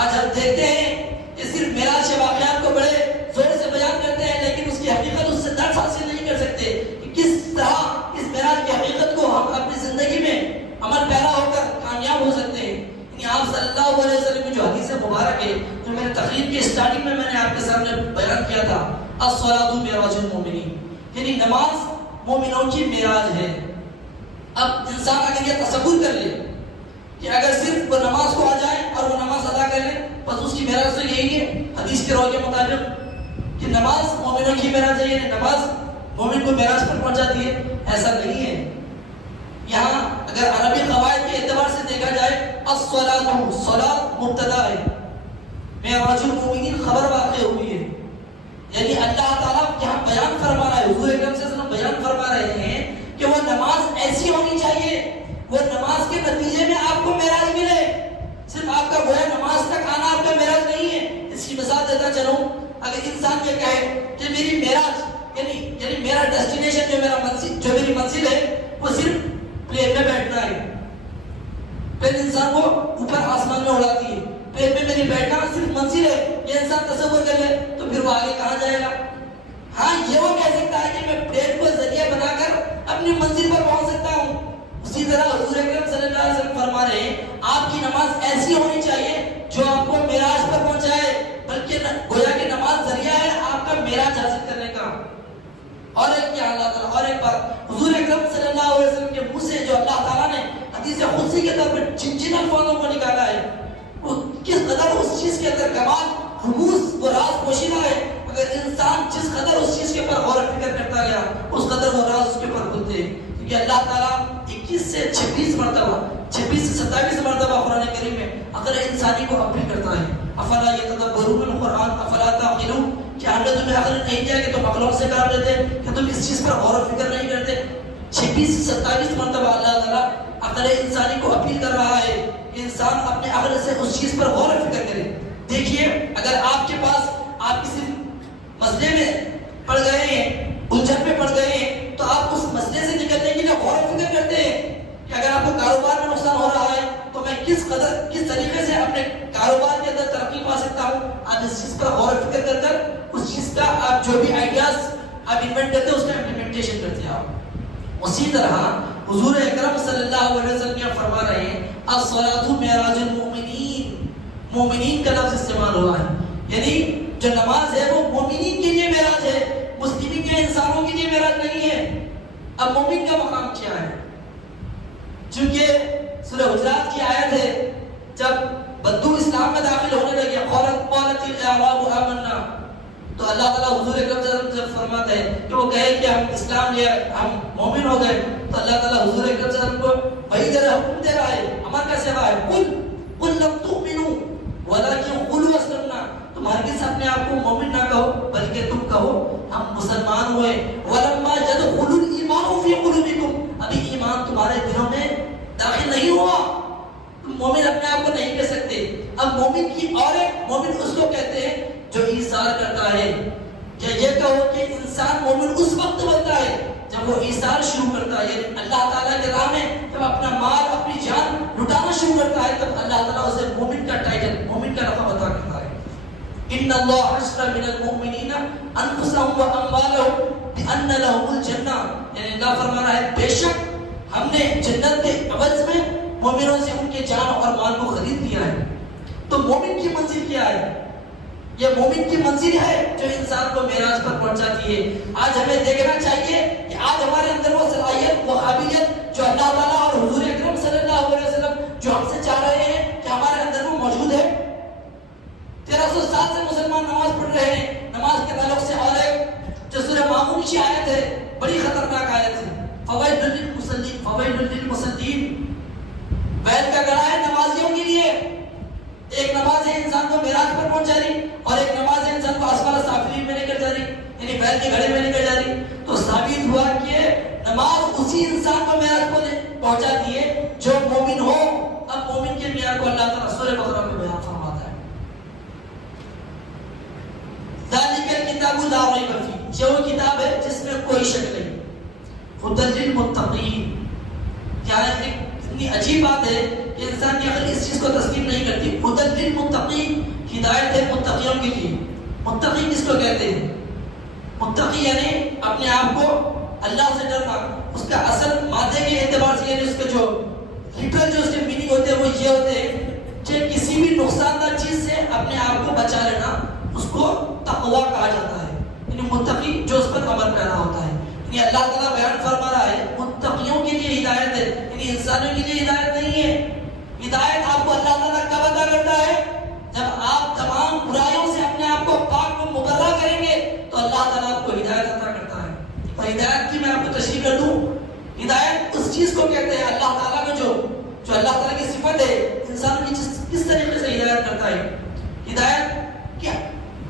آج ہم دیکھتے ہیں کہ صرف معراج کے واقعات کو بڑے زور سے بیان کرتے ہیں لیکن اس کی حقیقت اس سے درس حاصل نہیں کر سکتے کہ کس طرح اس معراج کی حقیقت کو ہم اپنی زندگی میں عمل پیرا ہو کر کامیاب ہو سکتے ہیں۔ یعنی آپ صلی اللہ علیہ وسلم کی جو حدیث مبارک ہے جو میرے تقریر کے اسٹارٹنگ میں نے آپ کے سامنے بیان کیا تھا، الصلاۃ معراج المومنین، یعنی نماز مومنوں کی معراج ہے۔ اب انسان اگر یہ تصور کر لے کہ اگر صرف وہ نماز کو آ جائے اور وہ نماز ادا کر لے بس اس کی معراج تو یہی ہے حدیث کے رول کے مطابق کہ نماز مومنوں کی معراج ہے، یعنی نماز مومن کو معراج پر پہنچاتی ہے، ایسا نہیں ہے۔ یہاں اگر عربی قواعد کے اعتبار سے دیکھا جائے الصلاۃ صلاۃ مبتدا ہے، معراج المومنین خبر واقع ہوئی ہے، یعنی اللہ تعالیٰ یہاں بیان فرما رہا ہے، حضور اکرم صلی اللہ علیہ وسلم بیان فرما رہے ہیں کہ وہ نماز ایسی ہونی چاہیے وہ نماز کے نتیجے میں آپ کو معراج ملے، صرف آپ کا گویا نماز تک آنا آپ کا معراج نہیں ہے۔ اس کی مثال دیتا چلوں، اگر انسان یہ کہے کہ میری معراج یعنی میرا ڈیسٹینیشن جو میری منزل ہے وہ صرف پلین میں بیٹھنا ہے، پھر انسان کو اوپر آسمان میں اڑاتی ہے، پلین میں میری بیٹھنا صرف منزل ہے، یہ انسان تصور کر لے تو پھر وہ آگے کہاں جائے گا؟ ہاں یہ وہ کہہ سکتا ہے کہ میں پلین کو اپنی منزل پر پہنچ سکتا ہوں. اسی طرح حضور اکرم صلی اللہ علیہ وسلم فرما رہے ہیں آپ کی نماز ایسی ہونی چاہیے جو آپ کو معراج پر پہنچائے، بلکہ گویا کہ نماز ذریعہ ہے آپ کا معراج حاصل کرنے کا. اور ایک کیا اللہ تعالیٰ اور ایک بات حضور اکرم صلی اللہ علیہ وسلم کے منہ سے جو اللہ تعالیٰ نے حدیث قدسی کے طور پر جن جن الفاظوں کو نکالا ہے وہ کس قدر اس چیز کے اندر کمال رموز و راز پوشیدہ ہے. اگر انسان جس قدر اس چیز کے اوپر غور و فکر کرتا گیا اس قدر وہ راز اس کے اوپر کھلتے ہیں. کیونکہ اللہ تعالیٰ 21 سے 26 مرتبہ 26 سے 27 مرتبہ قرآن کریم میں عقل انسانی کو اپیل کرتا ہے. افلا یتدبرون القرآن افلا تعقلون، کیا ہم نے تمہیں عقل نہیں دیا کہ تم عقلوں سے کام لیتے، کہ تم اس چیز پر غور و فکر نہیں کرتے. 26 سے 27 مرتبہ اللہ تعالیٰ عقل انسانی کو اپیل کر رہا ہے انسان اپنے عقل سے اس چیز پر غور و فکر کرے. دیکھیے اگر آپ کے پاس آپ کسی مسئلے میں پڑ گئے ہیں، الجھن میں پڑ گئے ہیں، تو آپ اس مسئلے سے نکلنے کے لیے غور و فکر کرتے ہیں کہ اگر آپ کو کاروبار میں نقصان ہو رہا ہے تو میں کس طریقے سے اپنے کاروبار کے اندر ترقی پا سکتا ہوں. آپ اس چیز پر غور و فکر کر کر اس چیز کا آپ جو بھی آئیڈیاز آپ انوینٹ کرتے ہیں اس کا امپلیمنٹیشن کرتے ہیں آپ. اسی طرح حضور اکرم صلی اللہ علیہ وسلم یہ فرما رہے ہیں الصلاۃ معراج المؤمنین، مومنین کا لفظ استعمال ہوا ہے، یعنی جو نماز ہے وہ مومنین کے لیے معراج ہے، مسلمین کے انسانوں کے لیے معراج نہیں ہے. اب مومن کا مقام کیا ہے؟ چونکہ سورہ حجرات کی آیت ہے جب بدو اسلام میں داخل ہونے لگے قالت الاعراب آمنا، تو اللہ تعالیٰ حضور اکرم صلی اللہ علیہ وسلم فرماتے ہیں کہ وہ کہے کہ ہم اسلام لیا ہم مومن ہو گئے، تو اللہ تعالیٰ حضور اکرم صلی اللہ علیہ وسلم کو وہی طرح حکم دے رہا ہے، امر کا سوا ہے قل لم تؤمنوا ولكن قولوا اسلمنا، تم ہرگز اپنے آپ کو مومن نہ کہو بلکہ تم کہو ہم مسلمان ہوئے. ولما يدخل الايمان في قلوبكم، ابھی ایمان تمہارے دلوں میں داخل نہیں ہوا، تم مومن اپنے آپ کو نہیں کہہ سکتے. اب مومن کی اور ایک مومن اس کو کہتے ہیں جو ایثار کرتا ہے. یا یہ کہو کہ انسان مومن اس وقت بنتا ہے جب وہ ایثار شروع کرتا ہے، یعنی اللہ تعالیٰ کے راہ میں جب اپنا مال اپنی جان لٹانا شروع کرتا ہے تب اللہ تعالیٰ اسے مومن کا ٹائٹل مومن کا رقم عطا کرتا ہے. ان اللہ اشترى من المؤمنین انفسهم واموالهم بان لهم الجنہ، یعنی اللہ فرما رہا ہے بے شک ہم نے جنت کے عوض میں مومنوں سے ان کے جان اور مال کو خرید لیا ہے. تو مومن کی منزل کیا ہے؟ یہ مومن کی منزل ہے جو انسان کو معراج پر پہنچاتی ہے. آج ہمیں دیکھنا چاہیے کہ آج ہمارے اندر وہ صلاحیت وہ قابلیت جو اللہ تعالیٰ اور حضور اکرم صلی اللہ علیہ وسلم جو ہم سے چاہ رہے ہیں کہ ہمارے اندر وہ موجود ہے. 1300 سے مسلمان نماز پڑھ رہے ہیں. نماز کے تعلق سے اور ایک جو سورہ ماؤن کی آیت ہے بڑی خطرناک آیت ہے، فوائد للمصلین، ویل کا گڑا ہے نمازیوں کے لیے. ایک نماز ہے انسان کو معراج پر پہنچا رہی اور ایک نماز ہے انسان کو اسفل سافلین میں لے کر جا رہی، یعنی بیل کے گھڑے میں لے کر جا رہی. تو ثابت ہوا کہ نماز اسی انسان کو معراج کو پہنچاتی ہے جو مومن ہو. اب مومن کے معیار کو اللہ تعالیٰ سورہ بقرہ میں بیان فرماتا ہے ذالک الکتاب لا ریب فیہ، یہ وہ کتاب ہے جس میں کوئی شک نہیں. ہدی للمتقین، کیا ہے اتنی عجیب بات ہے کہ انسان کی عقل اس چیز کو تسلیم نہیں کرتی. ہدی للمتقین، ہدایت ہے متقیوں کے لیے. متقی کس کو کہتے ہیں؟ متقی یعنی اپنے آپ کو اللہ سے ڈرنا. اس کا اصل مادے کے اعتبار سے یعنی اس کے جو لٹرل جو اس کے میننگ ہوتے ہیں وہ یہ ہوتے ہیں کہ کسی بھی نقصان دہ چیز سے اپنے آپ کو بچا لینا، اس کو تقویٰ کہا جاتا ہے. یعنی متقی جو اس پر عمل پیدا ہوتا ہے. یعنی اللہ تعالیٰ بیان فرما رہا ہے متقیوں کے لیے ہدایت ہے، یعنی انسانوں کے لیے ہدایت نہیں ہے. ہدایت آپ کو اللہ تعالیٰ کب عطا کرتا ہے؟ جب آپ تمام برائیوں سے اپنے آپ کو پاک و مبرہ کریں گے تو اللہ تعالیٰ آپ کو ہدایت عطا کرتا ہے. اور ہدایت کی میں آپ کو تشریح کر دوں. ہدایت اس چیز کو کہتے ہیں اللہ تعالیٰ کو جو اللہ تعالیٰ کی صفت ہے انسان کی کس طریقے سے ہدایت کرتا ہے. ہدایت کیا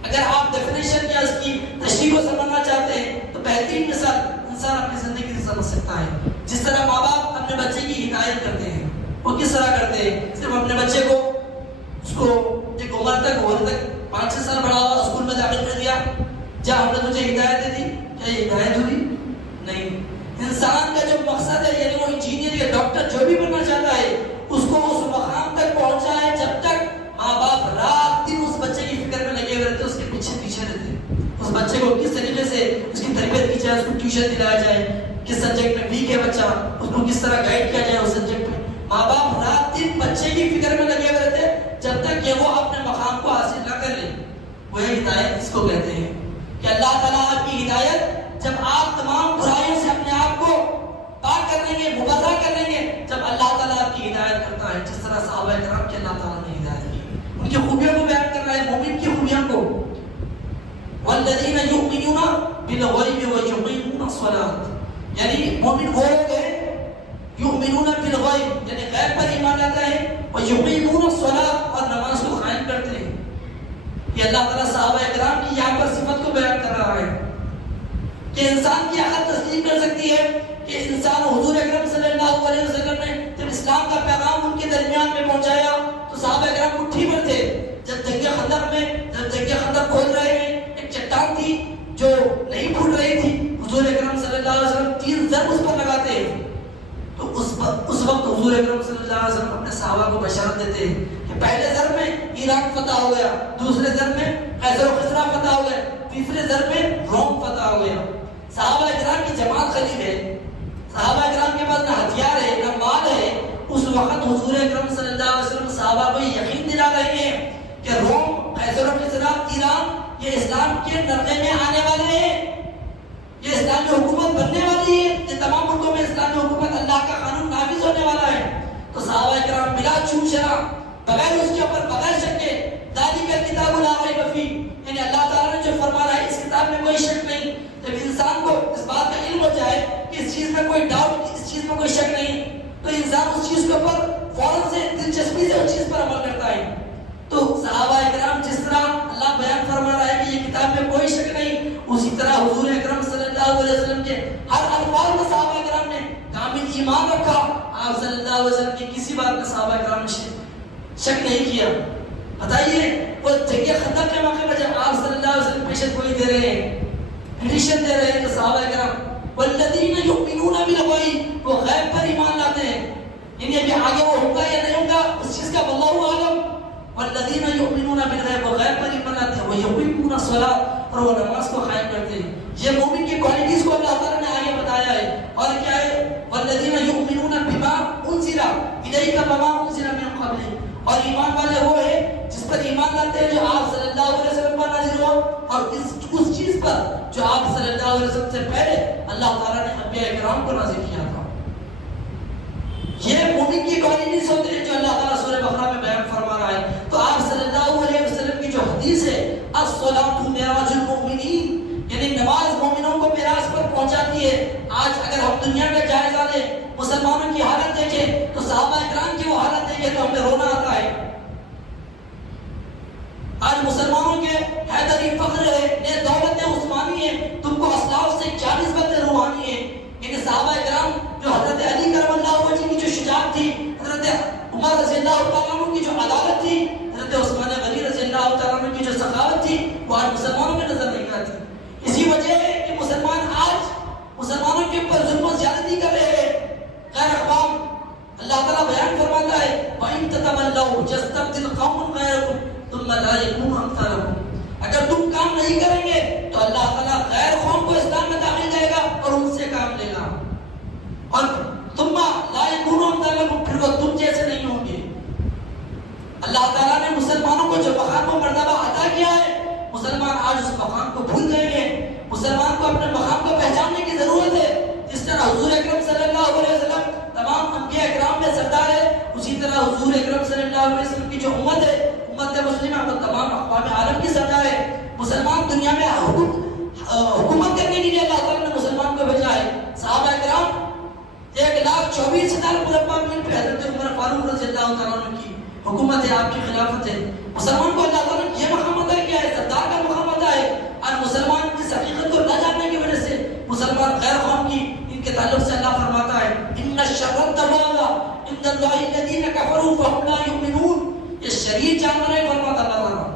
اگر آپ ڈیفینیشن یا اس کی تشریح کو سمجھنا چاہتے ہیں تو بہترین مثال انسان اپنی زندگی سے سمجھ سکتا ہے. جس طرح ماں باپ اپنے بچے کی ہدایت کرتے ہیں وہ کس طرح کرتے ہیں؟ صرف اپنے بچے کو اس کو ایک عمر تک 5-6 سال بڑا ہوا اسکول میں داخل کر دیا، جا ہم نے تجھے ہدایت دے دی، کیا یہ ہدایت ہوئی؟ نہیں. انسان کا جو مقصد ہے یعنی وہ انجینئر یا ڈاکٹر جو بھی بننا چاہتا ہے اس کو اس مقام تک پہنچا ہے جب تک ماں باپ رات دن اس بچے کی فکر میں لگے ہوئے رہتے، اس کے پیچھے رہتے. اس بچے کو کس طریقے سے اس کی تربیت کی جائے، اس کو ٹیوشن دلایا جائے، کس سبجیکٹ میں ویک ہے بچہ، اس کو کس طرح گائیڈ کیا جائے اس سبجیکٹ میں. ماں باپ رات دن بچے کی فکر میں لگے ہوئے رہتے جب تک کہ وہ اپنے مقام کو حاصل نہ کر لے. وہ ہدایت اس کو کہتے ہیں کہ اللہ تعالیٰ آپ کی ہدایت جب آپ تمام برائیوں سے اپنے آپ کو پاک کر لیں گے، مبرہ کر لیں گے، جب اللہ تعالیٰ آپ کی ہدایت کرتا ہے. جس طرح صحابہ کرام کے اللہ تعالیٰ نے ہدایت کی، ان کی خوبیوں کو بیان کر رہا ہے، مومن کی خوبیوں کو. والذین یؤمنون بالغیب ویقیمون الصلاۃ، یعنی مومن وہ لوگ ہیں یؤمنون بالغیب یعنی غیب پر ایمان لاتا ہے، ویقیمون الصلاۃ اور نماز کو قائم کرتے ہیں. یہ اللہ تعالیٰ صحابہ کرام کی یہاں پر صفت کو بیان کر رہا ہے کہ انسان کی عقل تسلیم کر سکتی ہے کہ انسان حضور اکرم صلی اللہ علیہ وسلم نے جب اسلام کا پیغام ان کے درمیان میں پہنچایا تو صحابہ کرام مٹھی بھر تھے. جب جنگ خندق کھول رہے ہیں، ایک چٹان تھی جو نہیں پھوٹ رہی تھی، حضور اکرم صلی اللہ علیہ وسلم 3 ضرب اس پر لگاتے ہیں. تو اس وقت حضور اکرم صلی اللہ علیہ وسلم اپنے صحابہ کو بشارت دیتے ہیں کہ پہلے ضرب میں عراق فتح ہو گیا، دوسرے ضرب میں قیصر و کسریٰ فتح ہو گئے، تیسرے ضرب میں روم فتح ہو گیا. صحابہ کرام کی جماعت قلیل ہے، صحابہ کرام کے پاس نہ ہتھیار ہے نہ مال ہے. اس وقت حضور اکرم صلی اللہ علیہ وسلم صحابہ کو یقین دلا رہے ہیں کہ روم، قیصر و کسریٰ، ایران یہ اسلام کے نرغے میں آنے والے ہیں، یہ اسلامی حکومت بننے والی ہے، یہ تمام ملکوں میں اسلامی حکومت اللہ کا قانون نافذ ہونے والا ہے. تو صحابہ کرام بلا چون چرا، بغیر اس کے اوپر بغیر شک کے ذالک الکتاب لا ریب فیہ، یعنی اللہ تعالیٰ نے جو فرمایا ہے اس کتاب میں کوئی شک نہیں. جب انسان کو اس بات کا علم ہو جائے کہ اس چیز میں کوئی ڈاؤٹ، اس چیز میں کوئی شک نہیں، تو انسان اس چیز کے اوپر فوراً سے دلچسپی سے اس چیز پر عمل کرتا ہے. تو صحابہ کرام جس طرح اللہ بیان فرما رہا ہے کہ یہ کتاب میں کوئی شک نہیں، اسی طرح حضور اکرم صلی اللہ علیہ وسلم کے ہر الفاظ میں صحابہ کرام نے کامل ایمان رکھا. آپ صلی اللہ علیہ وسلم کی کسی بات میں صحابہ کرام نے شک نہیں کیا. بتائیے وہ جنگ خندق کے موقع پر جب آپ صلی اللہ علیہ وسلم پیشن گوئی دے رہے ہیں، ایڈیشن دے رہے ہیں، تو صحابہ کرام والذین یؤمنون بالغیب، وہ غیب پر ایمان لاتے ہیں، یعنی ابھی آگے وہ ہوگا یا نہیں ہوگا اس چیز کا واللہ اعلم. والذین یؤمنون بالغیب، وہ غیب پر ایمان لاتے ہیں، ویقیمون الصلاۃ اور وہ نماز کو قائم کرتے ہیں. یہ مومن کی کوالٹیز کو اللہ تعالیٰ نے آگے بتایا ہے. اور کیا ہے؟ والذین یؤمنون بما انزل الیک وما انزل من قبلک، اور ایمان والے وہ ہے جس پر ایمان لاتے ہیں جو آپ صلی اللہ علیہ وسلم پر نازل ہوا، اور اس چیز پر جو آپ صلی اللہ علیہ وسلم سے پہلے اللہ تعالیٰ نے انبیاء کرام کو نازل کیا تھا. یہ مومن کی کوالٹیز ہوتے ہیں جو اللہ تعالیٰ سورہ بقرہ میں بیان فرما رہا ہے. تو آپ صلی اللہ علیہ وسلم کی جو حدیث ہے الصلاۃ معراج المؤمنین، یعنی نماز مومنوں کو معراج پر پہنچاتی ہے. آج اگر ہم دنیا کا جائزہ لیں، مسلمانوں کی حالت دیکھیں تو صحابہ کرام کی وہ حالت دیکھیں تو ہمیں رونا آتا ہے. آج مسلمانوں کے حیدری فخر ہے، یہ دولت عثمانی ہے، تم کو اسلاف سے 40 بندے روحانی ہیں. یعنی صحابہ کرام جو حضرت علی کرم اللہ وجہ کی جو شجاعت تھی، حضرت عمر رضی اللہ تعالیٰ عنہ کی جو عدالت تھی، حضرت عثمان غنی رضی اللہ تعالیٰ عنہ کی جو سخاوت تھی، وہ آج مسلمانوں میں نظر نہیں آتی. اسی وجہ ہے کہ مسلمان آج مسلمانوں کے اوپر ظلم و زیادتی کر رہے ہیں. غیر اقوام اللہ تعالیٰ بیان فرماتا ہے وَإِن تَتَوَلَّوْا يَسْتَبْدِلْ قَوْمًا غَيْرَكُمْ ثُمَّ لَا يَكُونُوا أَمْثَالَكُمْ. اگر تم کام نہیں کریں گے تو اللہ تعالیٰ غیر قوم کو اسلام میں داخل جائے گا اور ان سے کام لے گا، اور ثُمَّ لَا يَكُونُوا أَمْثَالَكُمْ، پھر وہ تم جیسے نہیں ہوں گے. اللہ تعالیٰ نے مسلمانوں کو جو مقام و مرتبہ عطا کیا ہے، مسلمان آج اس مقام کو بھول گئے ہیں. مسلمان کو اپنے مقام کو پہچاننے کی ضرورت ہے. جس طرح حضور اکرم صلی اللہ علیہ وسلم تمام انبیاء اکرام میں سردار ہے، اسی طرح حضور اکرم صلی اللہ علیہ وسلم کی جو امت ہے، امت مسلمہ، وہ تمام اقوام عالم کی سردار ہے. مسلمان دنیا میں حکومت کرنے کے لیے اللہ تعالیٰ نے مسلمان کو بھیجا ہے. صحابہ کرام 1,24,000 مربع میل پہ حضرت عمر فاروق رضی اللہ تعالیٰ عنہ کی حکومت ہے، آپ کی خلافت ہے. مسلمان کو اللہ تعالیٰ نے یہ مقام عطا کیا ہے، سردار کا مقام عطا ہے. اور مسلمان اس حقیقت کو نہ جاننے کی وجہ سے مسلمان غیر قوم کی ان کے تعلق سے اللہ فرماتا ہے ان الشر الدواب عند اللہ الذین کفروا فهم لا یؤمنون. یہ شریر جانور ہے فرماتا اللہ تعالیٰ،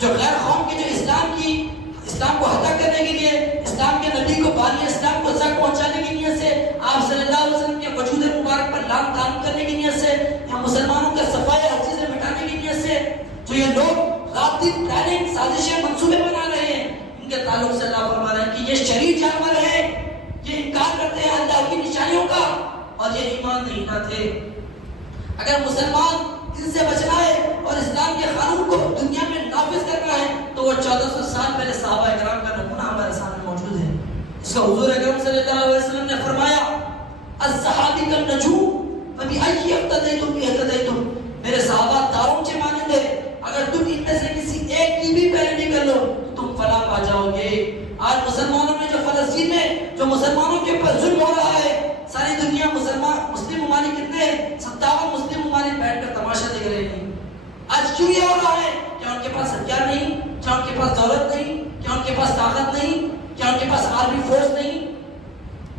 جو غیر قوم کے جو اسلام کو ہٹا کرنے کے لیے، اسلام کے نبی کو بانی اسلام کو زک پہنچانے کی نیت سے، آپ صلی اللہ علیہ وسلم کے وجود مبارک پر لام تعلق کرنے کی نیت سے، یا مسلمانوں کا صفائی ہر چیزیں مٹانے کی نیت سے جو یہ لوگ رات دن پلاننگ سازشیں منصوبے بنا رہے ہیں، ان کے تعلق سے اللہ فرما رہے ہیں کہ یہ شریر جانور ہے، یہ انکار اور یہ ایمان نہیں نہ تھے۔ اگر مسلمان ان سے بچنا ہے اور اسلام کے قانون کو دنیا میں نافذ کرنا ہے تو وہ 1400 سال پہلے صحابہ کرام کا نمونہ ہمارے سامنے موجود ہے۔ اس کا حضور اکرم صلی اللہ علیہ وسلم نے فرمایا الصحابی کالنجوم فبأي اقتدیتم اهتدیتم، میرے صحابہ تاروں کے مانند ہے، اگر تم ان میں سے کسی ایک کی بھی پیروی کر لو تو تم فلاح پا جاؤ گے۔ آج مسلمانوں میں جو فلسطین میں جو مسلمانوں کے اوپر ظلم ہو رہا ہے، ساری دنیا مسلم ممالک کتنے ہیں؟ 57 مسلم ممالک بیٹھ کر تماشا دیکھ رہے ہیں۔ آج کیوں یہ ہو رہا ہے؟ کیا ان کے پاس ہتھیار نہیں؟ کیا ان کے پاس دولت نہیں؟ کیا ان کے پاس طاقت نہیں؟ کیا ان کے پاس آرمی فورس نہیں؟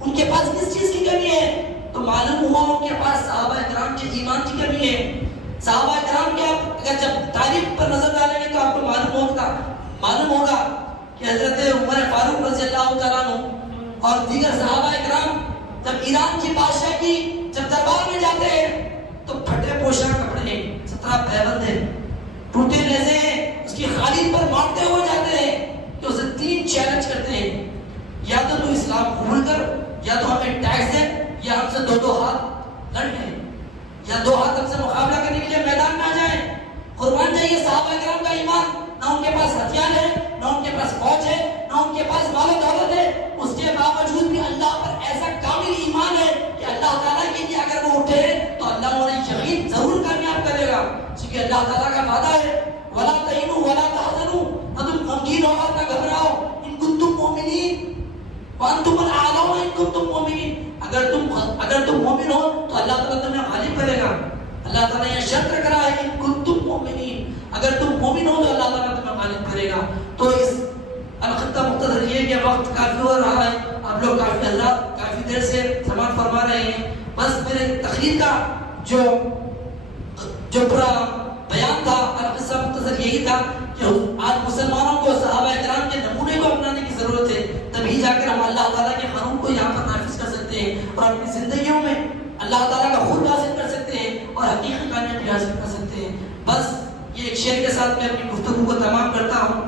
ان کے پاس کس چیز کی کمی ہے؟ تو معلوم ہوا ان کے پاس صحابہ کرام کے ایمان کی کمی ہے۔ صحابہ کرام کے اگر جب تاریخ پر نظر ڈالیں گے تو آپ کو معلوم ہوگا کہ حضرت عمر فاروق رضی اللہ تعالیٰ عنہ اور دیگر صحابہ کرام جب ایران کی بادشاہ کی جب دربار میں جاتے ہیں تو پھٹے پوشاک کپڑے ہیں، 17 پیبند ہیں، ٹوٹے نیزے ہیں، اس کی خالد پر مارتے ہوئے جاتے ہیں کہ اسے 3 چیلنج کرتے ہیں، یا تو اسلام قبول کر، یا تو ہمیں ٹیکس دے، یا ہم سے 2 ہاتھ لڑ لیں، یا 2 ہاتھ ہم سے مقابلہ کرنے کے لیے میدان میں آ جائیں۔ قربان جائیے صحابہ کرام کا ایمان، نہ ان کے پاس ہتھیار ہے، نہ ان کے پاس فوج ہے، نہ ان کے پاس مال و دولت ہے، اس کے باوجود بھی اللہ پر ایسا کامل ایمان ہے کہ اللہ تعالیٰ کے لیے اگر وہ اٹھے تو اللہ انہیں یقین ضرور کامیاب کرے گا، کیونکہ اللہ تعالیٰ کا وعدہ ہے وَلَا تَهِنُوا وَلَا تَحْزَنُوا، نہ تم غمگین ہو اور نہ گھبراؤ، إِن كُنتُم مُؤْمِنِينَ وَأَنْتُمُ الْأَعْلَوْنَ إِن كُنتُم مُؤْمِنِينَ، اگر تم مومن ہو تو اللہ تعالیٰ تمہیں غالب کرے گا۔ اللہ تعالیٰ یہ شرط رکھ رہا ہے کہ کنتم مومنین، اگر تم مومن ہو تو اللہ تعالیٰ تمہیں غالب کرے گا۔ تو اس الخطہ مختصر یہ کہ وقت کافی ہو رہا ہے، آپ لوگ کافی حضرات کافی دیر سے سماعت فرما رہے ہیں، بس میرے تقریر کا جو پورا بیان تھا القصہ مختصر یہی تھا کہ آج مسلمانوں کو صحابہ کرام کے نمونے کو اپنانے کی ضرورت ہے، تبھی جا کر ہم اللہ تعالیٰ کے قانون کو یہاں پر نافذ کر سکتے ہیں اور اپنی زندگیوں میں اللہ تعالیٰ کا خود حاصل کر سکتے ہیں اور حقیقی کامیابی حاصل کر سکتے ہیں۔ بس یہ ایک شعر کے ساتھ میں اپنی گفتگو کو تمام کرتا ہوں۔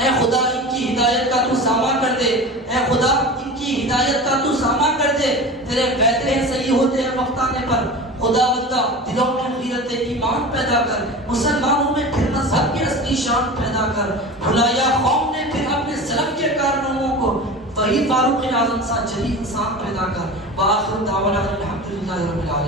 اے خدا ان کی ہدایت کا تو سامان کر دے، اے خدا ان کی ہدایت کا تو سامان کر دے، تیرے وعدے صحیح ہوتے ہیں وقت آنے پر، خدا بندہ دلوں میں غیرت ایمان پیدا کر، مسلمانوں میں پھر مذہب کی اصلی شان پیدا کر، بھلایا قوم نے پھر اپنے سلف کے کارناموں کو، وہی فاروق اعظم سا جدید انسان پیدا کر۔ وآخر دعوانا الحمدللہ رب العالمین۔